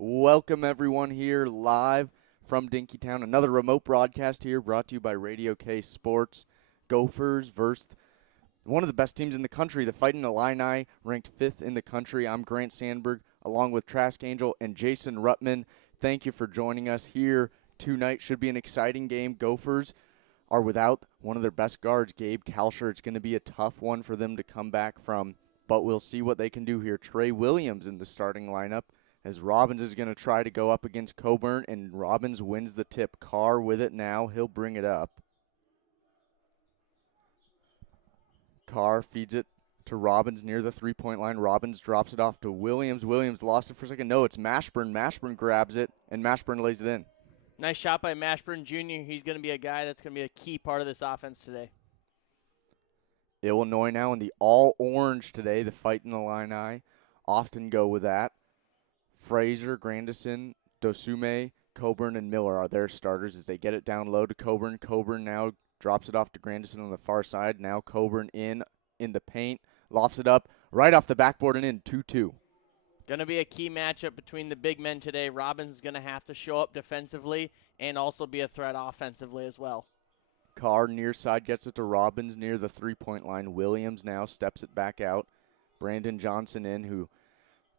Welcome everyone here live from Dinkytown. Another remote broadcast here brought to you by Radio K Sports. Gophers versus one of the best teams in the country, the Fighting Illini, ranked 5th in the country. I'm Grant Sandberg along with Trask Angel and Jason Ruttman. Thank you for joining us here tonight. Should be an exciting game. Gophers are without one of their best guards, Gabe Kalsher. It's going to be a tough one for them to come back from, but we'll see what they can do here. Trey Williams in the starting lineup, as Robbins is going to try to go up against Coburn, and Robbins wins the tip. Carr with it now. He'll bring it up. Carr feeds it to Robbins near the three-point line. Robbins drops it off to Williams. Williams lost it for a second. No, it's Mashburn. Mashburn grabs it, and Mashburn lays it in. Nice shot by Mashburn Jr. He's going to be a guy that's going to be a key part of this offense today. Illinois now in the all-orange today. The Fighting Illini often go with that. Fraser, Grandison, Dosume, Coburn, and Miller are their starters as they get it down low to Coburn. Coburn now drops it off to Grandison on the far side. Now Coburn in the paint, lofts it up, right off the backboard and in, 2-2. Going to be a key matchup between the big men today. Robbins is going to have to show up defensively and also be a threat offensively as well. Carr near side gets it to Robbins near the three-point line. Williams now steps it back out. Brandon Johnson in, who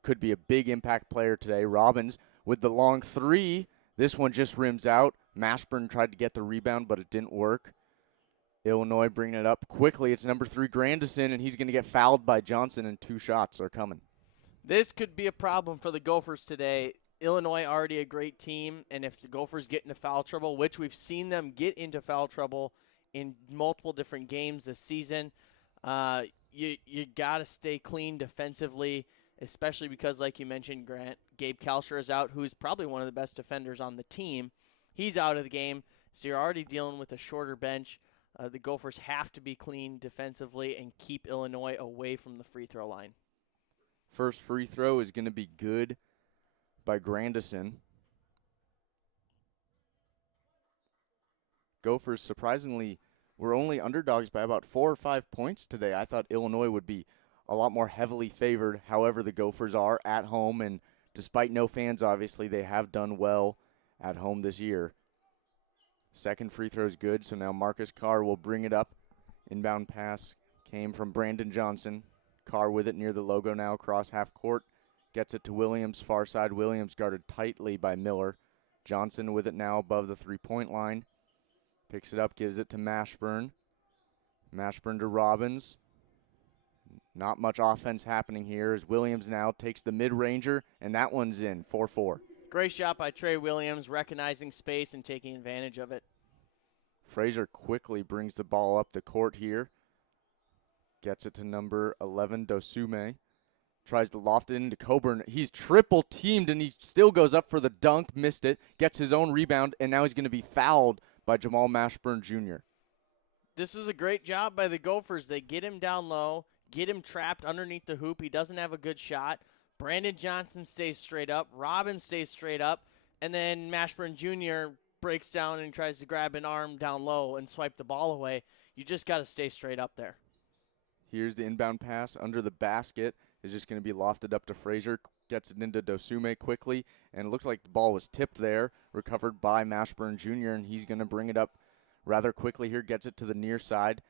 could be a big impact player today. Robbins with the long three. This one just rims out. Mashburn tried to get the rebound, but it didn't work. Illinois bringing it up quickly. It's number 3, Grandison, and he's going to get fouled by Johnson, and 2 shots are coming. This could be a problem for the Gophers today. Illinois already a great team, and if the Gophers get into foul trouble, which we've seen them get into foul trouble in multiple different games this season, you got to stay clean defensively, especially because, like you mentioned, Grant, Gabe Kalsher is out, who's probably one of the best defenders on the team. He's out of the game, so you're already dealing with a shorter bench. The Gophers have to be clean defensively and keep Illinois away from the free throw line. First free throw is going to be good by Grandison. Gophers, surprisingly, were only underdogs by about 4 or 5 points today. I thought Illinois would be a lot more heavily favored. However, the Gophers are at home, and despite no fans, obviously, they have done well at home this year. Second free throw is good, so now Marcus Carr will bring it up. Inbound pass came from Brandon Johnson. Carr with it near the logo now across half court. Gets it to Williams, far side. Williams guarded tightly by Miller. Johnson with it now above the three-point line. Picks it up, gives it to Mashburn. Mashburn to Robbins. Not much offense happening here as Williams now takes the mid-ranger, and that one's in, 4-4. Great shot by Trey Williams, recognizing space and taking advantage of it. Fraser quickly brings the ball up the court here. Gets it to number 11, Dosume. Tries to loft it into Coburn. He's triple teamed, and he still goes up for the dunk. Missed it. Gets his own rebound, and now he's going to be fouled by Jamal Mashburn Jr. This is a great job by the Gophers. They get him down low, get him trapped underneath the hoop. He doesn't have a good shot. Brandon Johnson stays straight up. Robbins stays straight up. And then Mashburn Jr. breaks down and tries to grab an arm down low and swipe the ball away. You just got to stay straight up there. Here's the inbound pass under the basket. Is just going to be lofted up to Fraser. Gets it into Dosume quickly. And it looks like the ball was tipped there. Recovered by Mashburn Jr. And he's going to bring it up rather quickly here. Gets it to the near side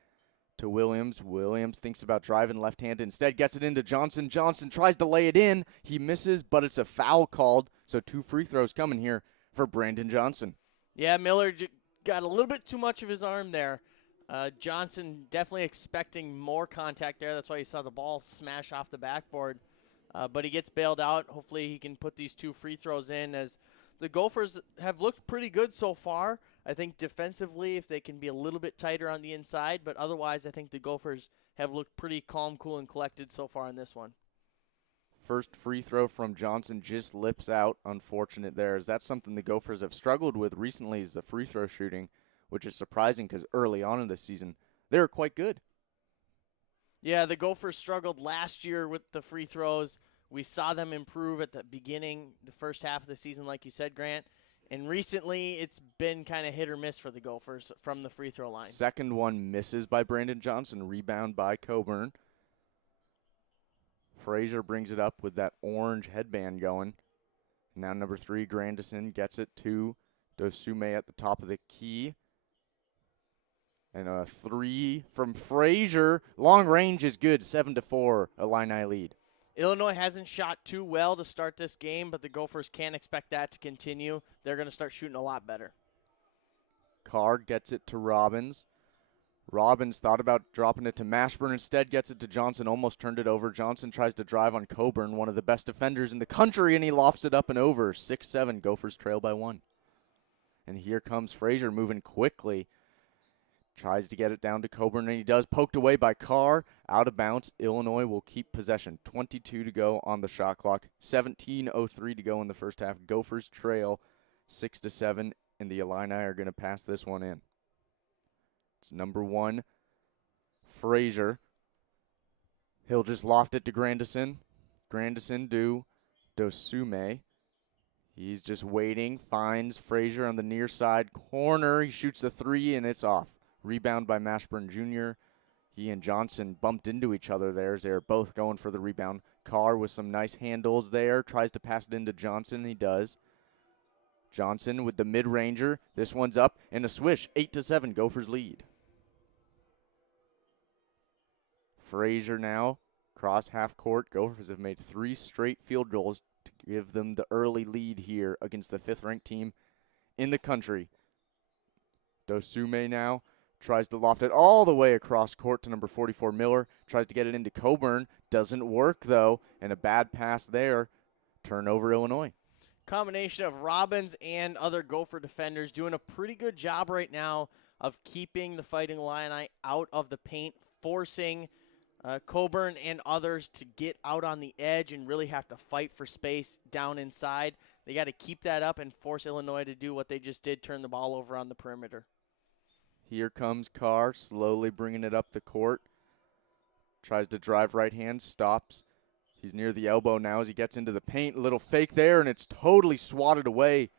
to Williams. Williams thinks about driving left hand. Instead gets it into Johnson. Johnson tries to lay it in. He misses, but it's a foul called. So 2 free throws coming here for Brandon Johnson. Yeah, Miller got a little bit too much of his arm there. Johnson definitely expecting more contact there. That's why you saw the ball smash off the backboard. But he gets bailed out. Hopefully he can put these 2 free throws in, as the Gophers have looked pretty good so far. I think defensively, if they can be a little bit tighter on the inside. But otherwise, I think the Gophers have looked pretty calm, cool, and collected so far in this one. First free throw from Johnson just lips out. Unfortunate there, as that's something the Gophers have struggled with recently, is the free throw shooting, which is surprising because early on in the season, they were quite good. Yeah, the Gophers struggled last year with the free throws. We saw them improve at the beginning, the first half of the season, like you said, Grant. And recently, it's been kind of hit or miss for the Gophers from the free throw line. Second one misses by Brandon Johnson. Rebound by Coburn. Frazier brings it up with that orange headband going. Now number 3, Grandison gets it to Dosume at the top of the key. And a 3 from Frazier. Long range is good, 7-4, Illini lead. Illinois hasn't shot too well to start this game, but the Gophers can't expect that to continue. They're going to start shooting a lot better. Carr gets it to Robbins. Robbins thought about dropping it to Mashburn, instead gets it to Johnson, almost turned it over. Johnson tries to drive on Coburn, one of the best defenders in the country, and he lofts it up and over. 6-7, Gophers trail by 1. And here comes Frazier moving quickly. Tries to get it down to Coburn, and he does. Poked away by Carr. Out of bounds. Illinois will keep possession. 22 to go on the shot clock. 17:03 to go in the first half. Gophers trail 6-7, and the Illini are going to pass this one in. It's number 1, Frazier. He'll just loft it to Grandison. Grandison to Dosume. He's just waiting. Finds Frazier on the near side corner. He shoots the 3, and it's off. Rebound by Mashburn Jr. He and Johnson bumped into each other there as they were both going for the rebound. Carr with some nice handles there. Tries to pass it into Johnson. He does. Johnson with the mid-ranger. This one's up and a swish. 8-7, Gophers lead. Frazier now, cross half court. Gophers have made 3 straight field goals to give them the early lead here against the 5th-ranked team in the country. Dosume now tries to loft it all the way across court to number 44, Miller. Tries to get it into Coburn. Doesn't work, though, and a bad pass there. Turnover, Illinois. Combination of Robbins and other Gopher defenders doing a pretty good job right now of keeping the Fighting Illini out of the paint, forcing Coburn and others to get out on the edge and really have to fight for space down inside. They got to keep that up and force Illinois to do what they just did, turn the ball over on the perimeter. Here comes Carr, slowly bringing it up the court. Tries to drive right hand, stops. He's near the elbow now as he gets into the paint. A little fake there, and it's totally swatted away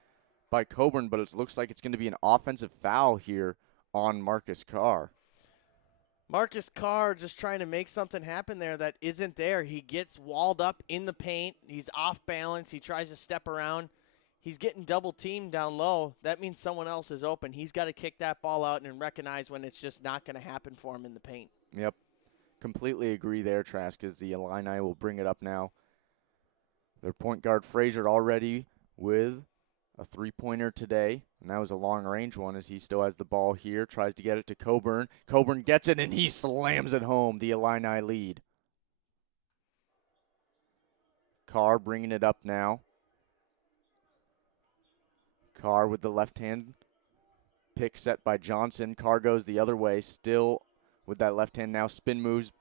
by Coburn, but it looks like it's going to be an offensive foul here on Marcus Carr. Marcus Carr just trying to make something happen there that isn't there. He gets walled up in the paint. He's off balance. He tries to step around. He's getting double teamed down low. That means someone else is open. He's got to kick that ball out and recognize when it's just not going to happen for him in the paint. Yep. Completely agree there, Trask, as the Illini will bring it up now. Their point guard Frazier already with a three-pointer today, and that was a long-range one as he still has the ball here, tries to get it to Coburn. Coburn gets it, and he slams it home. The Illini lead. Carr bringing it up now. Carr with the left hand. Pick set by Johnson. Carr goes the other way, still with that left hand now. Spin moves.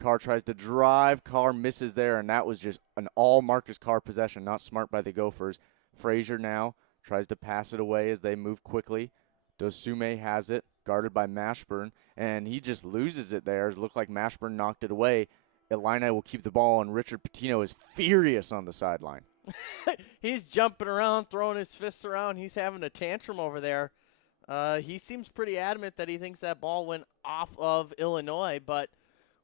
Carr tries to drive. Carr misses there, and that was just an all Marcus Carr possession. Not smart by the Gophers. Frazier now tries to pass it away as they move quickly. Dosume has it, guarded by Mashburn, and he just loses it there. It looked like Mashburn knocked it away. Illini will keep the ball, and Richard Patino is furious on the sideline. He's jumping around, throwing his fists around. He's having a tantrum over there. He seems pretty adamant that he thinks that ball went off of Illinois, but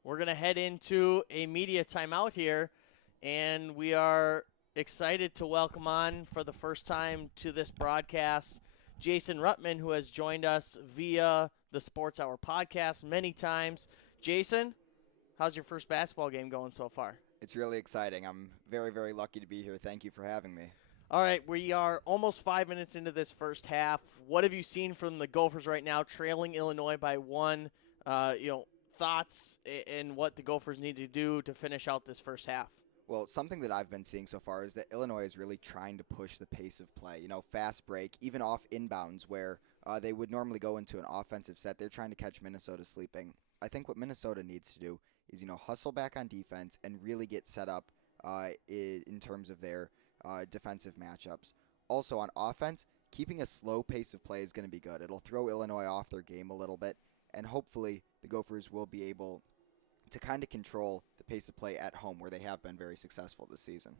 we're going to head into a media timeout here, and we are excited to welcome on for the first time to this broadcast Jason Ruttman, who has joined us via the Sports Hour podcast many times. Jason, how's your first basketball game going so far? It's really exciting. I'm very, very lucky to be here. Thank you for having me. All right, we are almost 5 minutes into this first half. What have you seen from the Gophers right now, trailing Illinois by 1? Thoughts and what the Gophers need to do to finish out this first half? Well, something that I've been seeing so far is that Illinois is really trying to push the pace of play. Fast break, even off inbounds where they would normally go into an offensive set. They're trying to catch Minnesota sleeping. I think what Minnesota needs to do is, hustle back on defense and really get set up in terms of their defensive matchups. Also on offense, keeping a slow pace of play is going to be good. It'll throw Illinois off their game a little bit, and hopefully the Gophers will be able to kind of control the pace of play at home where they have been very successful this season.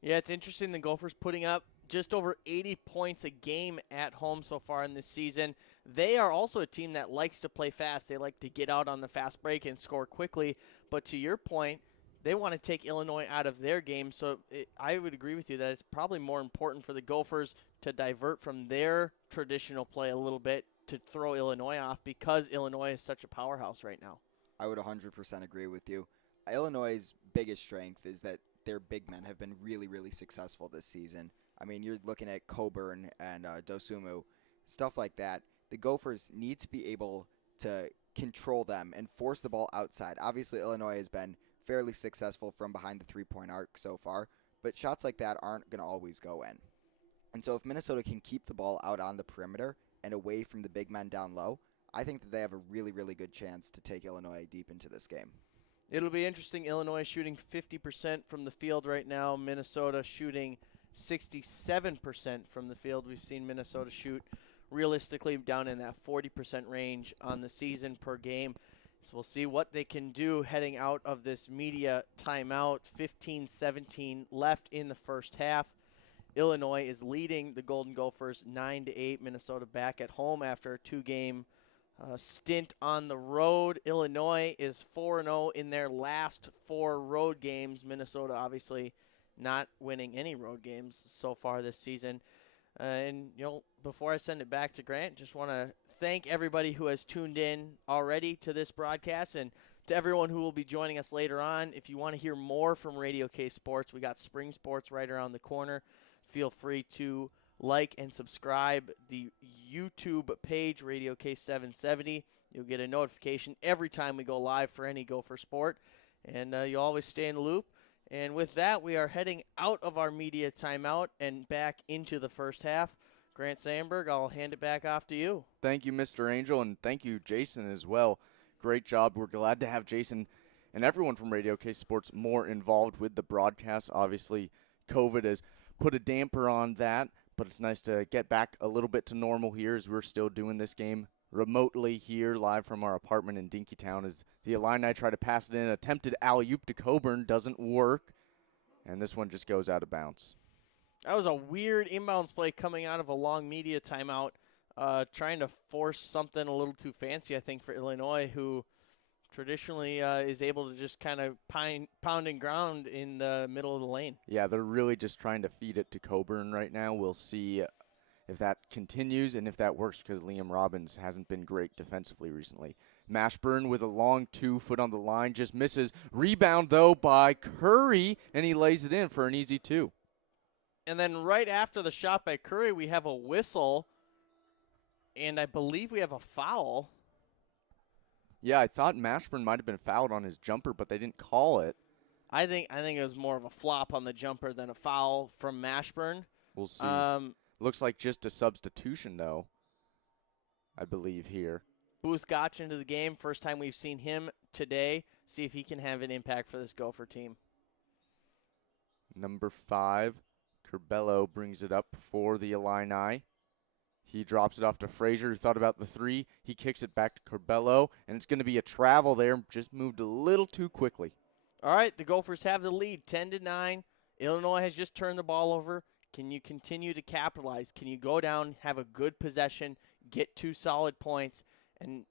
Yeah, it's interesting the Gophers putting up just over 80 points a game at home so far in this season. They are also a team that likes to play fast. They like to get out on the fast break and score quickly. But to your point, they want to take Illinois out of their game. So I would agree with you that it's probably more important for the Gophers to divert from their traditional play a little bit to throw Illinois off because Illinois is such a powerhouse right now. I would 100% agree with you. Illinois' biggest strength is that their big men have been really, really successful this season. I mean, you're looking at Coburn and Dosumu, stuff like that. The Gophers need to be able to control them and force the ball outside. Obviously, Illinois has been fairly successful from behind the three-point arc so far, but shots like that aren't going to always go in. And so if Minnesota can keep the ball out on the perimeter and away from the big men down low, I think that they have a really, really good chance to take Illinois deep into this game. It'll be interesting. Illinois shooting 50% from the field right now. Minnesota shooting 67% from the field. We've seen Minnesota shoot realistically down in that 40% range on the season per game. So we'll see what they can do heading out of this media timeout. 15-17 left in the first half. Illinois is leading the Golden Gophers 9-8. Minnesota back at home after a two-game stint on the road. Illinois is 4-0 in their last 4 road games. Minnesota obviously not winning any road games so far this season. And, before I send it back to Grant, just want to thank everybody who has tuned in already to this broadcast and to everyone who will be joining us later on. If you want to hear more from Radio K Sports, we got spring sports right around the corner. Feel free to like and subscribe the YouTube page, Radio K770. You'll get a notification every time we go live for any Gopher sport, and you'll always stay in the loop. And with that, we are heading out of our media timeout and back into the first half. Grant Sandberg, I'll hand it back off to you. Thank you, Mr. Angel, and thank you, Jason, as well. Great job. We're glad to have Jason and everyone from Radio K Sports more involved with the broadcast. Obviously, COVID has put a damper on that, but it's nice to get back a little bit to normal here as we're still doing this game remotely here live from our apartment in Dinkytown as the Illini try to pass it in. Attempted alley-oop to Coburn doesn't work, and this one just goes out of bounds. That was a weird inbounds play coming out of a long media timeout, trying to force something a little too fancy, I think, for Illinois, who traditionally is able to just kind of pound and ground in the middle of the lane. Yeah, they're really just trying to feed it to Coburn right now. We'll see if that continues and if that works because Liam Robbins hasn't been great defensively recently. Mashburn with a long 2-foot on the line just misses. Rebound, though, by Curry, and he lays it in for an easy 2. And then right after the shot by Curry, we have a whistle, and I believe we have a foul. Yeah, I thought Mashburn might have been fouled on his jumper, but they didn't call it. I think it was more of a flop on the jumper than a foul from Mashburn. We'll see. Looks like just a substitution, though, I believe here. Booth Gotch into the game. First time we've seen him today. See if he can have an impact for this Gopher team. Number 5, Curbelo brings it up for the Illini. He drops it off to Frazier, who thought about the 3. He kicks it back to Curbelo, and it's going to be a travel there. Just moved a little too quickly. All right, the Gophers have the lead, 10-9. Illinois has just turned the ball over. Can you continue to capitalize? Can you go down, have a good possession, get 2 solid points, and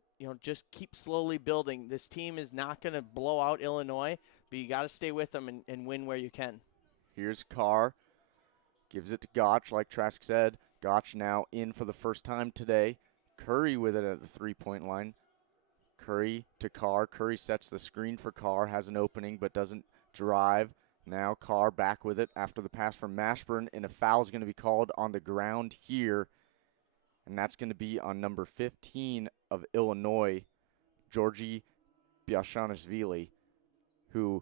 just keep slowly building? This team is not going to blow out Illinois, but you got to stay with them and win where you can. Here's Carr. Gives it to Gotch, like Trask said. Gotch now in for the first time today. Curry with it at the 3-point line. Curry to Carr. Curry sets the screen for Carr, has an opening but doesn't drive. Now Carr back with it after the pass from Mashburn, and a foul is going to be called on the ground here, and that's going to be on number 15 of Illinois, Georgi Biashanishvili, who,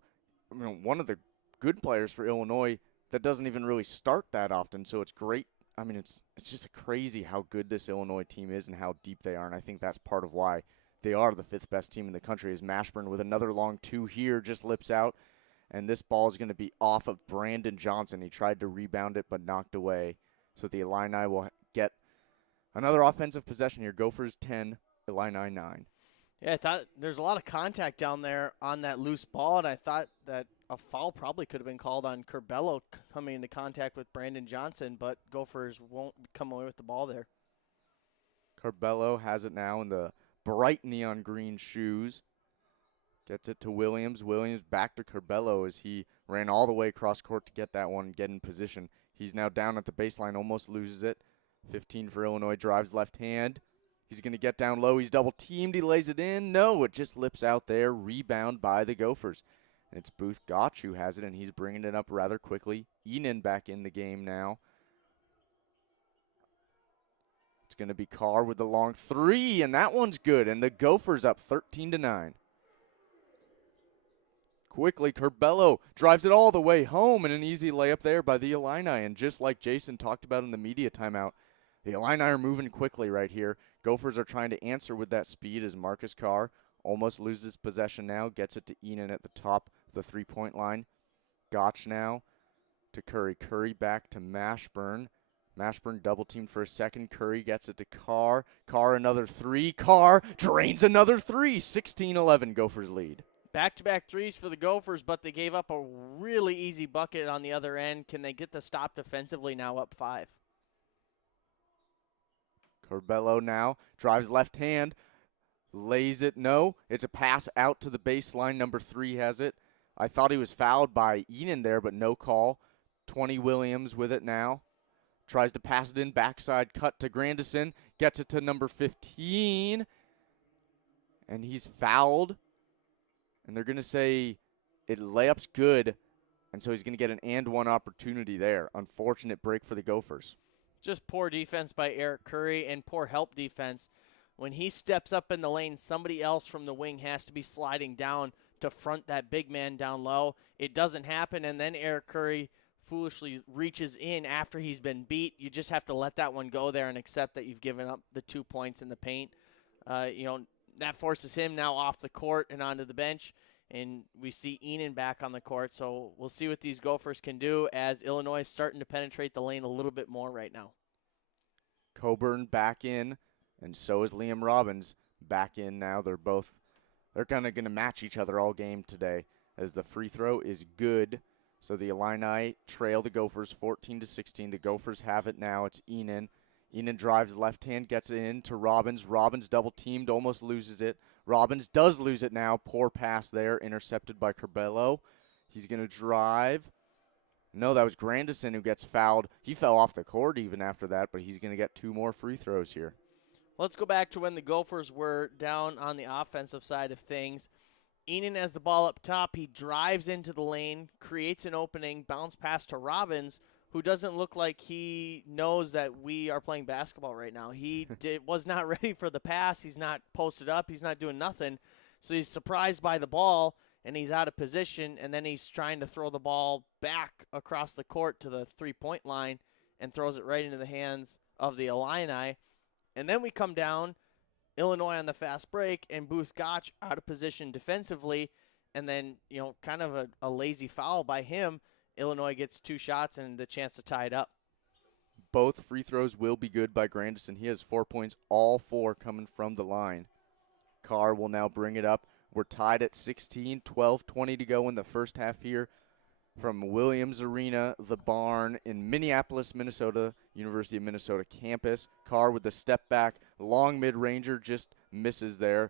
one of the good players for Illinois that doesn't even really start that often, so it's great. I mean, it's just crazy how good this Illinois team is and how deep they are, and I think that's part of why they are the 5th best team in the country. Is Mashburn with another long 2 here, just lips out, and this ball is going to be off of Brandon Johnson. He tried to rebound it but knocked away, so the Illini will get another offensive possession here. Gophers 10, Illini 9. Yeah, I thought there's a lot of contact down there on that loose ball, and I thought that a foul probably could have been called on Curbelo coming into contact with Brandon Johnson, but Gophers won't come away with the ball there. Curbelo has it now in the bright neon green shoes. Gets it to Williams. Williams back to Corbello as he ran all the way across court to get that one and get in position. He's now down at the baseline, almost loses it. 15 for Illinois, drives left hand. He's going to get down low. He's double teamed. He lays it in. No, it just lips out there. Rebound by the Gophers. And it's Booth Gotch who has it, and he's bringing it up rather quickly. Enan back in the game now. It's going to be Carr with the long three, and that one's good. And the Gophers up 13-9. Quickly, Corbello drives it all the way home, and an easy layup there by the Illini. And just like Jason talked about in the media timeout, the Illini are moving quickly right here. Gophers are trying to answer with that speed as Marcus Carr almost loses possession now, gets it to Enan at the top of the three-point line. Gotch now to Curry. Curry back to Mashburn. Mashburn double-teamed for a second. Curry gets it to Carr. Carr another three. Carr drains another three. 16-11 Gophers lead. Back-to-back threes for the Gophers, but they gave up a really easy bucket on the other end. Can they get the stop defensively now up 5? Corbello now drives left hand, lays it. No, it's a pass out to the baseline. Number 3 has it. I thought he was fouled by Enan there, but no call. 20 Williams with it now. Tries to pass it in, backside cut to Grandison. Gets it to number 15, and he's fouled. And they're going to say it layup's good, and so he's going to get an and one opportunity there. Unfortunate break for the Gophers. Just poor defense by Eric Curry and poor help defense. When he steps up in the lane, somebody else from the wing has to be sliding down to front that big man down low. It doesn't happen, and then Eric Curry foolishly reaches in after he's been beat. You just have to let that one go there and accept that you've given up the 2 points in the paint. That forces him now off the court and onto the bench, and we see Enan back on the court. So we'll see what these Gophers can do as Illinois is starting to penetrate the lane a little bit more right now. Coburn back in, and so is Liam Robbins back in now. They're kind of going to match each other all game today as the free throw is good. So the Illini trail the Gophers 14-16. The Gophers have it now. It's Enan. Enan drives left hand, gets it in to Robbins. Robbins double-teamed, almost loses it. Robbins does lose it now. Poor pass there, intercepted by Corbello. He's going to drive. No, that was Grandison who gets fouled. He fell off the court even after that, but he's going to get 2 more free throws here. Let's go back to when the Gophers were down on the offensive side of things. Enan has the ball up top. He drives into the lane, creates an opening, bounce pass to Robbins, who doesn't look like he knows that we are playing basketball right now. He was not ready for the pass. He's not posted up. He's not doing nothing. So he's surprised by the ball, and he's out of position, and then he's trying to throw the ball back across the court to the three-point line and throws it right into the hands of the Illini. And then we come down, Illinois on the fast break, and Booth Gotch out of position defensively, and then, kind of a lazy foul by him. Illinois gets 2 shots and the chance to tie it up. Both free throws will be good by Grandison. He has 4 points, all 4 coming from the line. Carr will now bring it up. We're tied at 16, 12-20 to go in the first half here from Williams Arena, the barn in Minneapolis, Minnesota, University of Minnesota campus. Carr with the step back, long mid-ranger, just misses there.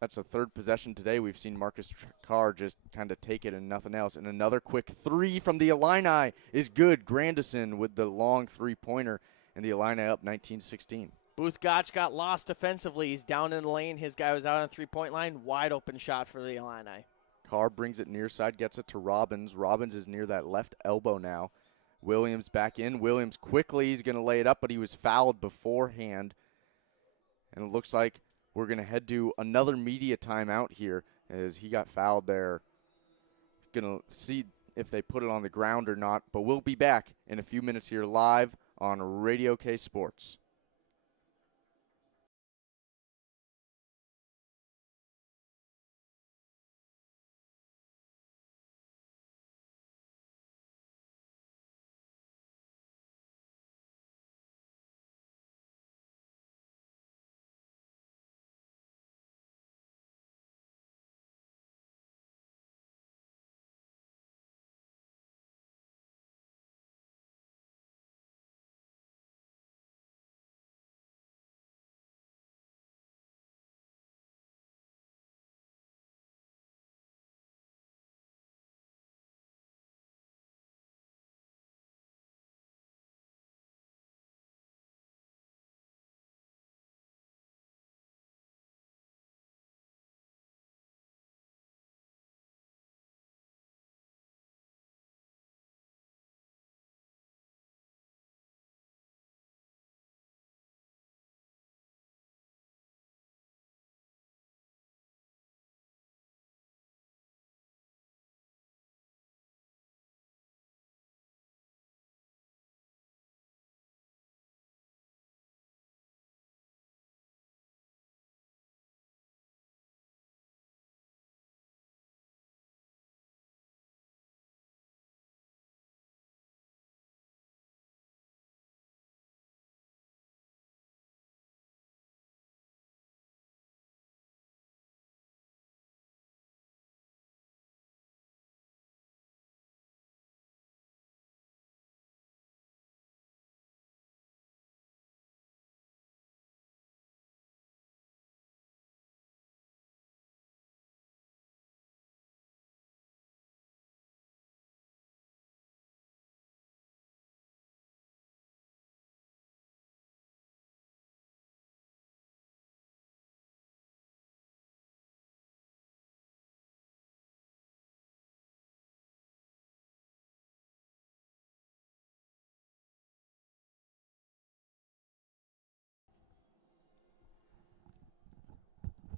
That's the 3rd possession today. We've seen Marcus Carr just kind of take it and nothing else. And another quick 3 from the Illini is good. Grandison with the long 3-pointer, and the Illini up 19-16. Booth Gotch got lost defensively. He's down in the lane. His guy was out on the 3-point line. Wide open shot for the Illini. Carr brings it near side, gets it to Robbins. Robbins is near that left elbow now. Williams back in. Williams quickly, he's going to lay it up, but he was fouled beforehand. And it looks like we're going to head to another media timeout here as he got fouled there. Going to see if they put it on the ground or not, but we'll be back in a few minutes here live on Radio K Sports.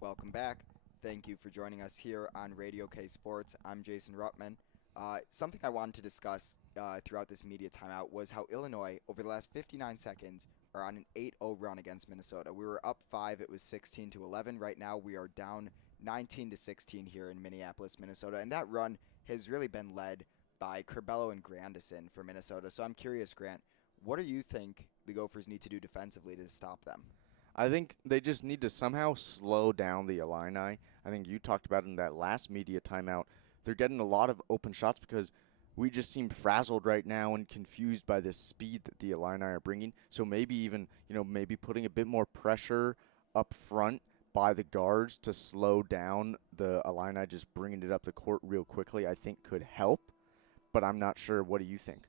Welcome back. Thank you for joining us here on Radio K Sports. I'm Jason Ruttman. Something I wanted to discuss throughout this media timeout was how Illinois, over the last 59 seconds, are on an 8-0 run against Minnesota. We were up 5. It was 16-11. Right now, we are down 19-16 here in Minneapolis, Minnesota. And that run has really been led by Curbelo and Grandison for Minnesota. So I'm curious, Grant, what do you think the Gophers need to do defensively to stop them? I think they just need to somehow slow down the Illini. I think you talked about in that last media timeout. They're getting a lot of open shots because we just seem frazzled right now and confused by the speed that the Illini are bringing. So maybe even, maybe putting a bit more pressure up front by the guards to slow down the Illini, just bringing it up the court real quickly, I think could help. But I'm not sure. What do you think?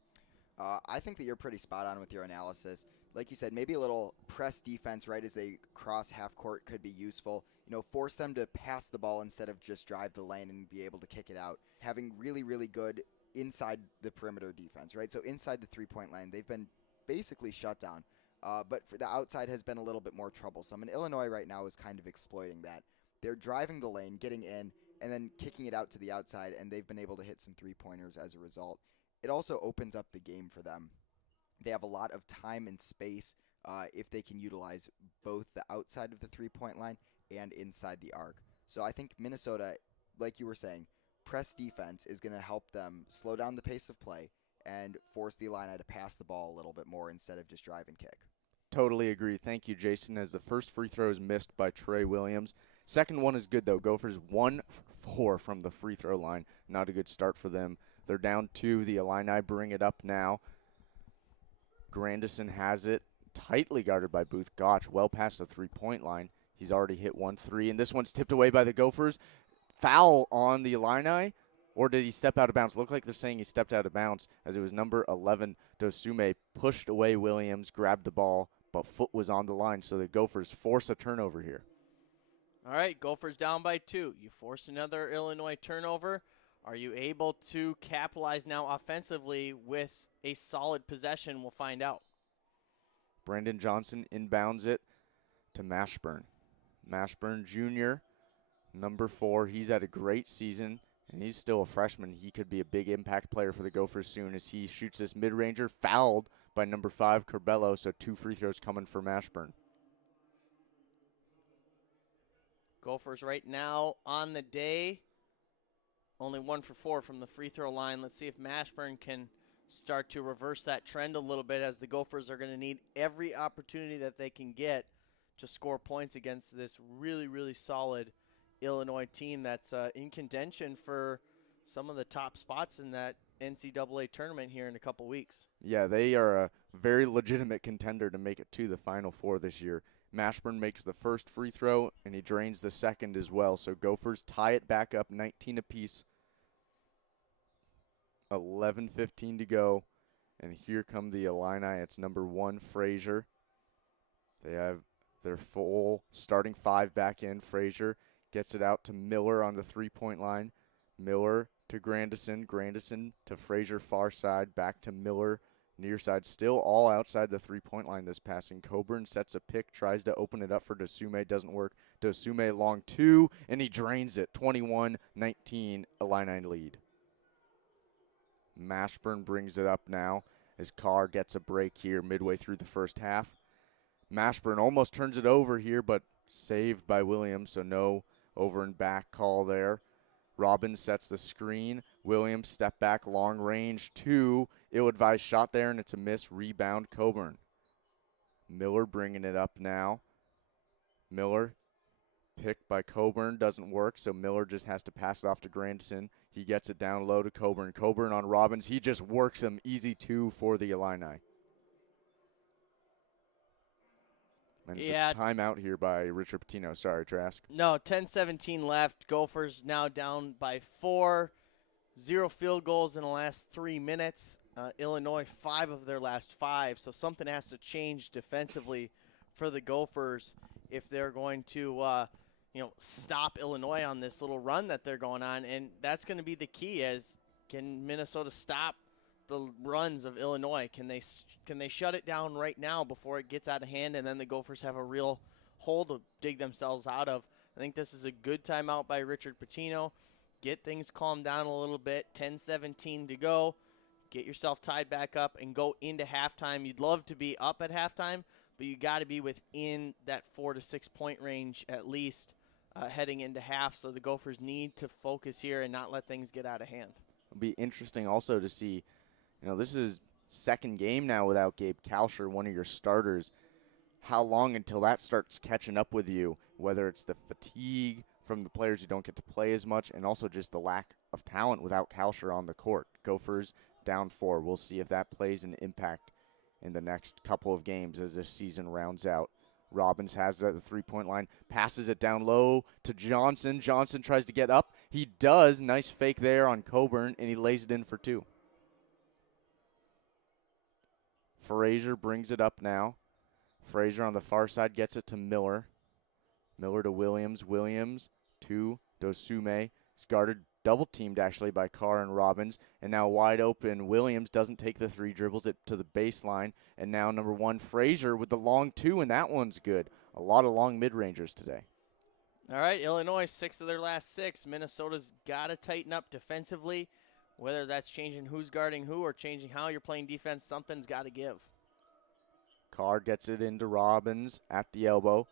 I think that you're pretty spot on with your analysis. Like you said, maybe a little press defense right as they cross half court could be useful. Force them to pass the ball instead of just drive the lane and be able to kick it out. Having really, really good inside the perimeter defense, right? So inside the three-point line, they've been basically shut down. But for the outside has been a little bit more troublesome. And Illinois right now is kind of exploiting that. They're driving the lane, getting in, and then kicking it out to the outside, and they've been able to hit some three-pointers as a result. It also opens up the game for them. They have a lot of time and space if they can utilize both the outside of the three-point line and inside the arc. So I think Minnesota, like you were saying, press defense is going to help them slow down the pace of play and force the Illini to pass the ball a little bit more instead of just drive and kick. Totally agree. Thank you, Jason, as the first free throw is missed by Trey Williams. Second one is good, though. Gophers 1-4 from the free throw line. Not a good start for them. They're down 2. The Illini bring it up now. Grandison has it, tightly guarded by Booth Gotch, well past the three-point line. He's already hit 1-3, and this one's tipped away by the Gophers. Foul on the Illini, or did he step out of bounds? Looked like they're saying he stepped out of bounds, as it was number 11, Dosume, pushed away Williams, grabbed the ball, but foot was on the line, so the Gophers force a turnover here. All right, Gophers down by 2. You force another Illinois turnover. Are you able to capitalize now offensively with a solid possession? We'll find out. Brandon Johnson inbounds it to Mashburn. Mashburn Jr., number 4. He's had a great season, and he's still a freshman. He could be a big impact player for the Gophers soon as he shoots this mid-ranger, fouled by number 5, Curbelo, so 2 free throws coming for Mashburn. Gophers right now on the day, only 1 for 4 from the free throw line. Let's see if Mashburn can start to reverse that trend a little bit, as the Gophers are going to need every opportunity that they can get to score points against this really, really solid Illinois team that's in contention for some of the top spots in that NCAA tournament here in a couple weeks. Yeah, they are a very legitimate contender to make it to the Final Four this year. Mashburn makes the first free throw, and he drains the second as well. So Gophers tie it back up 19 apiece. 11:15 to go, and here come the Illini. It's number 1, Frazier. They have their full starting 5 back in. Frazier gets it out to Miller on the three-point line. Miller to Grandison. Grandison to Frazier far side. Back to Miller near side. Still all outside the three-point line this passing. Coburn sets a pick, tries to open it up for Dosume. Doesn't work. Dosume long 2, and he drains it. 21-19, Illini lead. Mashburn brings it up now as Carr gets a break here midway through the first half. Mashburn almost turns it over here, but saved by Williams, so no over and back call there. Robbins sets the screen. Williams step back, long range, 2. Ill-advised shot there, and it's a miss. Rebound, Coburn. Miller bringing it up now. Miller picked by Coburn, doesn't work, so Miller just has to pass it off to Grandison. He gets it down low to Coburn. Coburn on Robbins. He just works him. Easy 2 for the Illini. And it's a timeout here by Richard Pitino. Sorry, Trask. No, 10-17 left. Gophers now down by 4. 0 field goals in the last 3 minutes. Illinois, 5 of their last 5. So something has to change defensively for the Gophers if they're going to stop Illinois on this little run that they're going on. And that's going to be the key, as can Minnesota stop the runs of Illinois? Can they shut it down right now before it gets out of hand, and then the Gophers have a real hole to dig themselves out of? I think this is a good timeout by Richard Pitino. Get things calmed down a little bit. 10-17 to go. Get yourself tied back up and go into halftime. You'd love to be up at halftime, but you got to be within that 4 to 6 point range at least heading into half. So the Gophers need to focus here and not let things get out of hand. It'll be interesting also to see, this is second game now without Gabe Kalsher, one of your starters. How long until that starts catching up with you, whether it's the fatigue from the players who don't get to play as much and also just the lack of talent without Kalsher on the court. Gophers down 4. We'll see if that plays an impact in the next couple of games as this season rounds out. Robbins has it at the three-point line, passes it down low to Johnson. Johnson tries to get up. He does. Nice fake there on Coburn, and he lays it in for 2. Frazier brings it up now. Frazier on the far side gets it to Miller. Miller to Williams. Williams to Dosume. He's guarded, double-teamed actually by Carr and Robbins. And now wide open. Williams doesn't take the 3, dribbles it to the baseline. And now number 1, Frazier with the long 2, and that one's good. A lot of long mid-rangers today. All right, Illinois, 6 of their last 6. Minnesota's got to tighten up defensively. Whether that's changing who's guarding who or changing how you're playing defense, something's got to give. Carr gets it into Robbins at the elbow.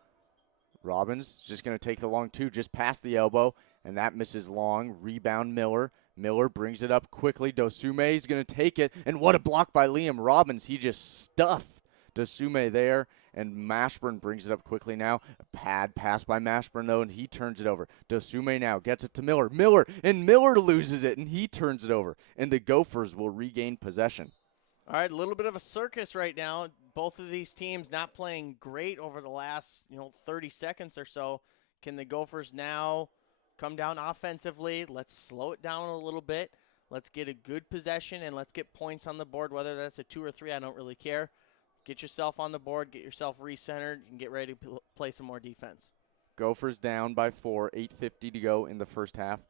Robbins is just going to take the long 2 just past the elbow, and that misses long. Rebound Miller. Miller brings it up quickly. Dosume is going to take it, and what a block by Liam Robbins. He just stuffed Dosume there, and Mashburn brings it up quickly now. A pad pass by Mashburn, though, and he turns it over. Dosume now gets it to Miller. Miller loses it, and he turns it over, and the Gophers will regain possession. All right, a little bit of a circus right now. Both of these teams not playing great over the last, 30 seconds or so. Can the Gophers now come down offensively? Let's slow it down a little bit. Let's get a good possession, and let's get points on the board, whether that's a 2 or 3, I don't really care. Get yourself on the board, get yourself recentered, and get ready to play some more defense. Gophers down by 4, 8:50 to go in the first half,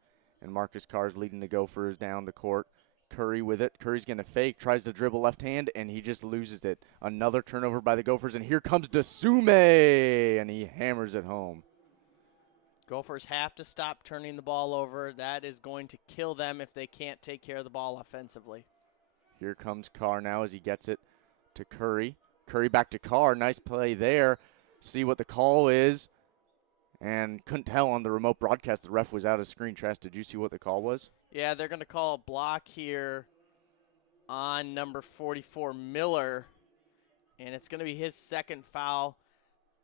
and Marcus Carr is leading the Gophers down the court. Curry with it. Curry's going to fake, tries to dribble left hand, and he just loses it. Another turnover by the Gophers, and here comes Dosume, and he hammers it home. Gophers have to stop turning the ball over. That is going to kill them if they can't take care of the ball offensively. Here comes Carr now as he gets it to Curry. Curry back to Carr. Nice play there. See what the call is. And couldn't tell on the remote broadcast. The ref was out of screen. Trash, did you see what the call was? Yeah, they're going to call a block here on number 44, Miller. And it's going to be his second foul.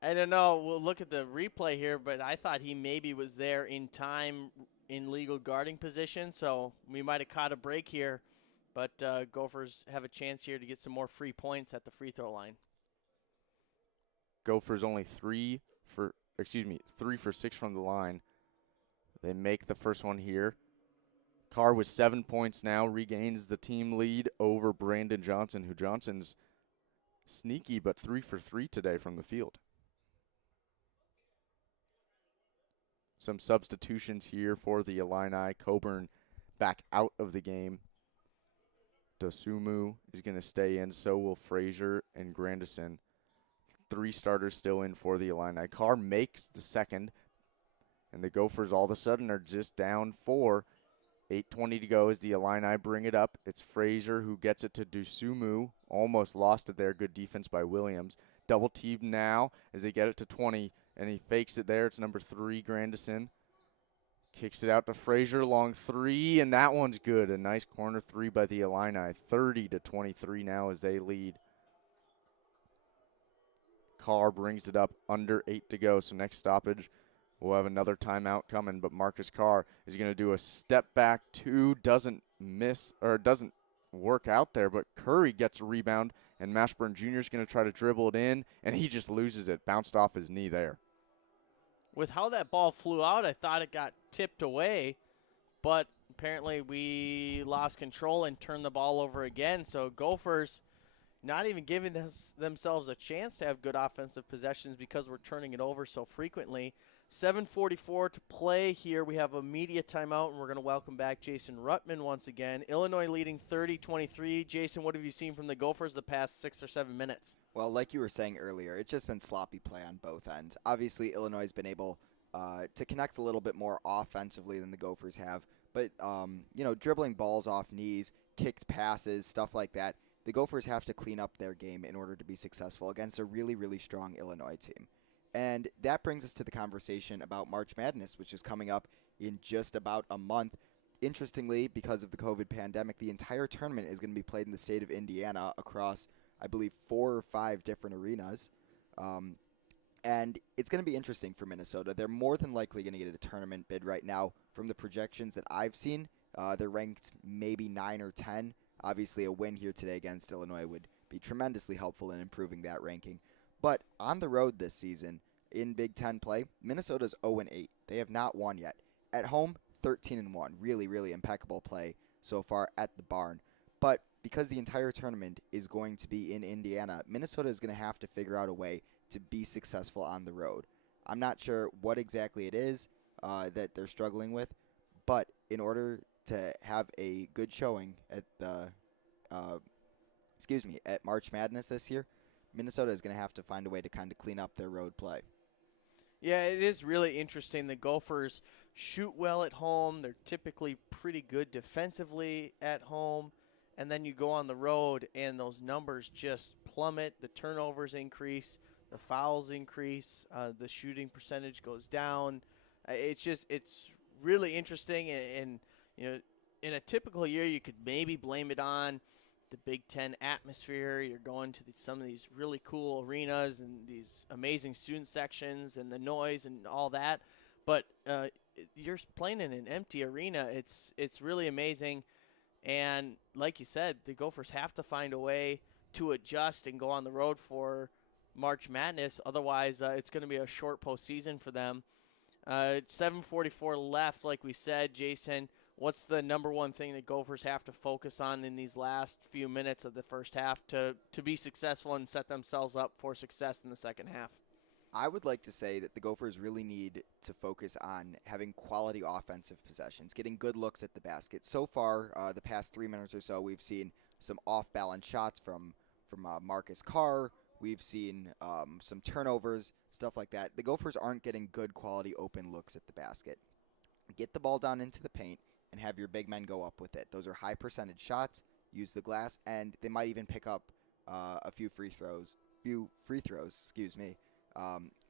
I don't know. We'll look at the replay here, but I thought he maybe was there in time in legal guarding position. So we might have caught a break here. But Gophers have a chance here to get some more free points at the free throw line. Gophers only 3 for 6 from the line. They make the first one here. Carr with 7 points now regains the team lead over Brandon Johnson, who Johnson's sneaky but 3 for 3 today from the field. Some substitutions here for the Illini. Coburn back out of the game. Dosumu is going to stay in. So will Frazier and Grandison. 3 starters still in for the Illini. Carr makes the second. And the Gophers all of a sudden are just down 4. 8:20 to go as the Illini bring it up. It's Frazier who gets it to Dosumu. Almost lost it there. Good defense by Williams. Double team now as they get it to 20. And he fakes it there. It's number 3, Grandison. Kicks it out to Frazier, long 3, and that one's good. A nice corner 3 by the Illini. 30-23 now as they lead. Carr brings it up under 8 to go. So next stoppage, we'll have another timeout coming. But Marcus Carr is going to do a step back 2. Doesn't work out there, but Curry gets a rebound, and Mashburn Jr. is going to try to dribble it in, and he just loses it. Bounced off his knee there. With how that ball flew out, I thought it got tipped away, but apparently we lost control and turned the ball over again. So Gophers not even giving themselves a chance to have good offensive possessions because we're turning it over so frequently. 7:44 to play here. We have a media timeout, and we're going to welcome back Jason Ruttman once again. Illinois leading 30-23. Jason, what have you seen from the Gophers the past 6 or 7 minutes? Well, like you were saying earlier, it's just been sloppy play on both ends. Obviously, Illinois has been able to connect a little bit more offensively than the Gophers have. But, dribbling balls off knees, kicked passes, stuff like that, the Gophers have to clean up their game in order to be successful against a really, really strong Illinois team. And that brings us to the conversation about March Madness, which is coming up in just about a month. Interestingly, because of the COVID pandemic, the entire tournament is going to be played in the state of Indiana across, I believe, 4 or 5 different arenas. And it's going to be interesting for Minnesota. They're more than likely going to get a tournament bid right now. From the projections that I've seen, they're ranked maybe 9 or 10. Obviously, a win here today against Illinois would be tremendously helpful in improving that ranking. But on the road this season, in Big Ten play, Minnesota's 0-8. They have not won yet. At home, 13-1. Really, really impeccable play so far at the Barn. But because the entire tournament is going to be in Indiana, Minnesota is going to have to figure out a way to be successful on the road. I'm not sure what exactly it is that they're struggling with, but in order to have a good showing at at March Madness this year, Minnesota is going to have to find a way to kind of clean up their road play. Yeah, it is really interesting. The Gophers shoot well at home. They're typically pretty good defensively at home. And then you go on the road, and those numbers just plummet. The turnovers increase. The fouls increase. The shooting percentage goes down. It's really interesting. And, in a typical year, you could maybe blame it on the Big Ten atmosphere. You're going to some of these really cool arenas and these amazing student sections and the noise and all that. But you're playing in an empty arena. It's really amazing. And like you said, the Gophers have to find a way to adjust and go on the road for March Madness. Otherwise, it's going to be a short postseason for them. 7:44 left, like we said. Jason, what's the number one thing that Gophers have to focus on in these last few minutes of the first half to be successful and set themselves up for success in the second half? I would like to say that the Gophers really need to focus on having quality offensive possessions, getting good looks at the basket. So far, the past 3 minutes or so, we've seen some off-balance shots from Marcus Carr. We've seen some turnovers, stuff like that. The Gophers aren't getting good quality open looks at the basket. Get the ball down into the paint and have your big men go up with it. Those are high percentage shots. Use the glass, and they might even pick up a few free throws.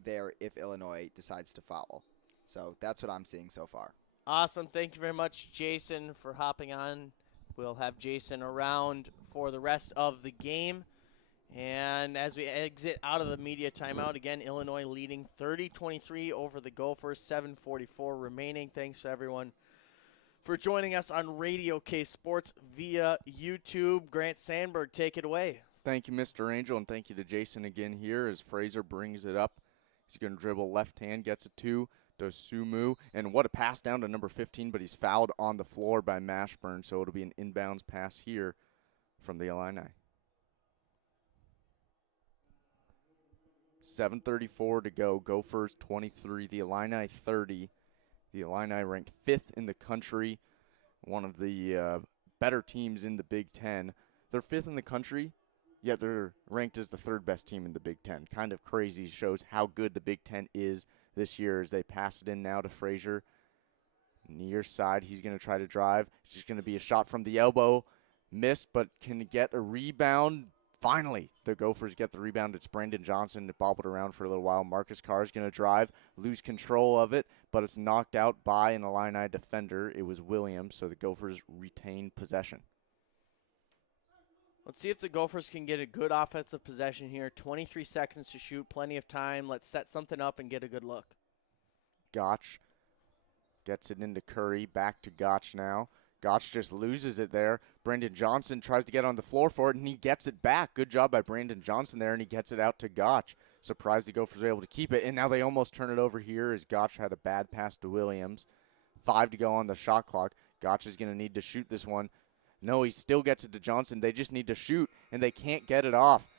There if Illinois decides to foul. So that's what I'm seeing so far. Awesome. Thank you very much, Jason, for hopping on. We'll have Jason around for the rest of the game. And as we exit out of the media timeout, again, Illinois leading 30-23 over the Gophers, 7:44 remaining. Thanks to everyone for joining us on Radio K Sports via YouTube. Grant Sandberg, take it away. Thank you, Mr. Angel, and thank you to Jason again here as Fraser brings it up. He's going to dribble left hand, gets it to Dosumu, and what a pass down to number 15, but he's fouled on the floor by Mashburn, so it'll be an inbounds pass here from the Illini. 7:34 to go. Gophers 23, the Illini 30. The Illini ranked 5th in the country, one of the better teams in the Big Ten. They're 5th in the country, yet they're ranked as the 3rd best team in the Big Ten. Kind of crazy, shows how good the Big Ten is this year as they pass it in now to Frazier. Near side, he's going to try to drive. It's just going to be a shot from the elbow. Missed, but can get a rebound. Finally, the Gophers get the rebound. It's Brandon Johnson that bobbled around for a little while. Marcus Carr is going to drive, lose control of it, but it's knocked out by an Illini defender. It was Williams, so the Gophers retain possession. Let's see if the Gophers can get a good offensive possession here. 23 seconds to shoot, plenty of time. Let's set something up and get a good look. Gotch gets it into Curry, back to Gotch now. Gotch just loses it there. Brandon Johnson tries to get on the floor for it, and he gets it back. Good job by Brandon Johnson there, and he gets it out to Gotch. Surprised the Gophers were able to keep it, and now they almost turn it over here as Gotch had a bad pass to Williams. 5 to go on the shot clock. Gotch is going to need to shoot this one. No, he still gets it to Johnson. They just need to shoot, and they can't get it off.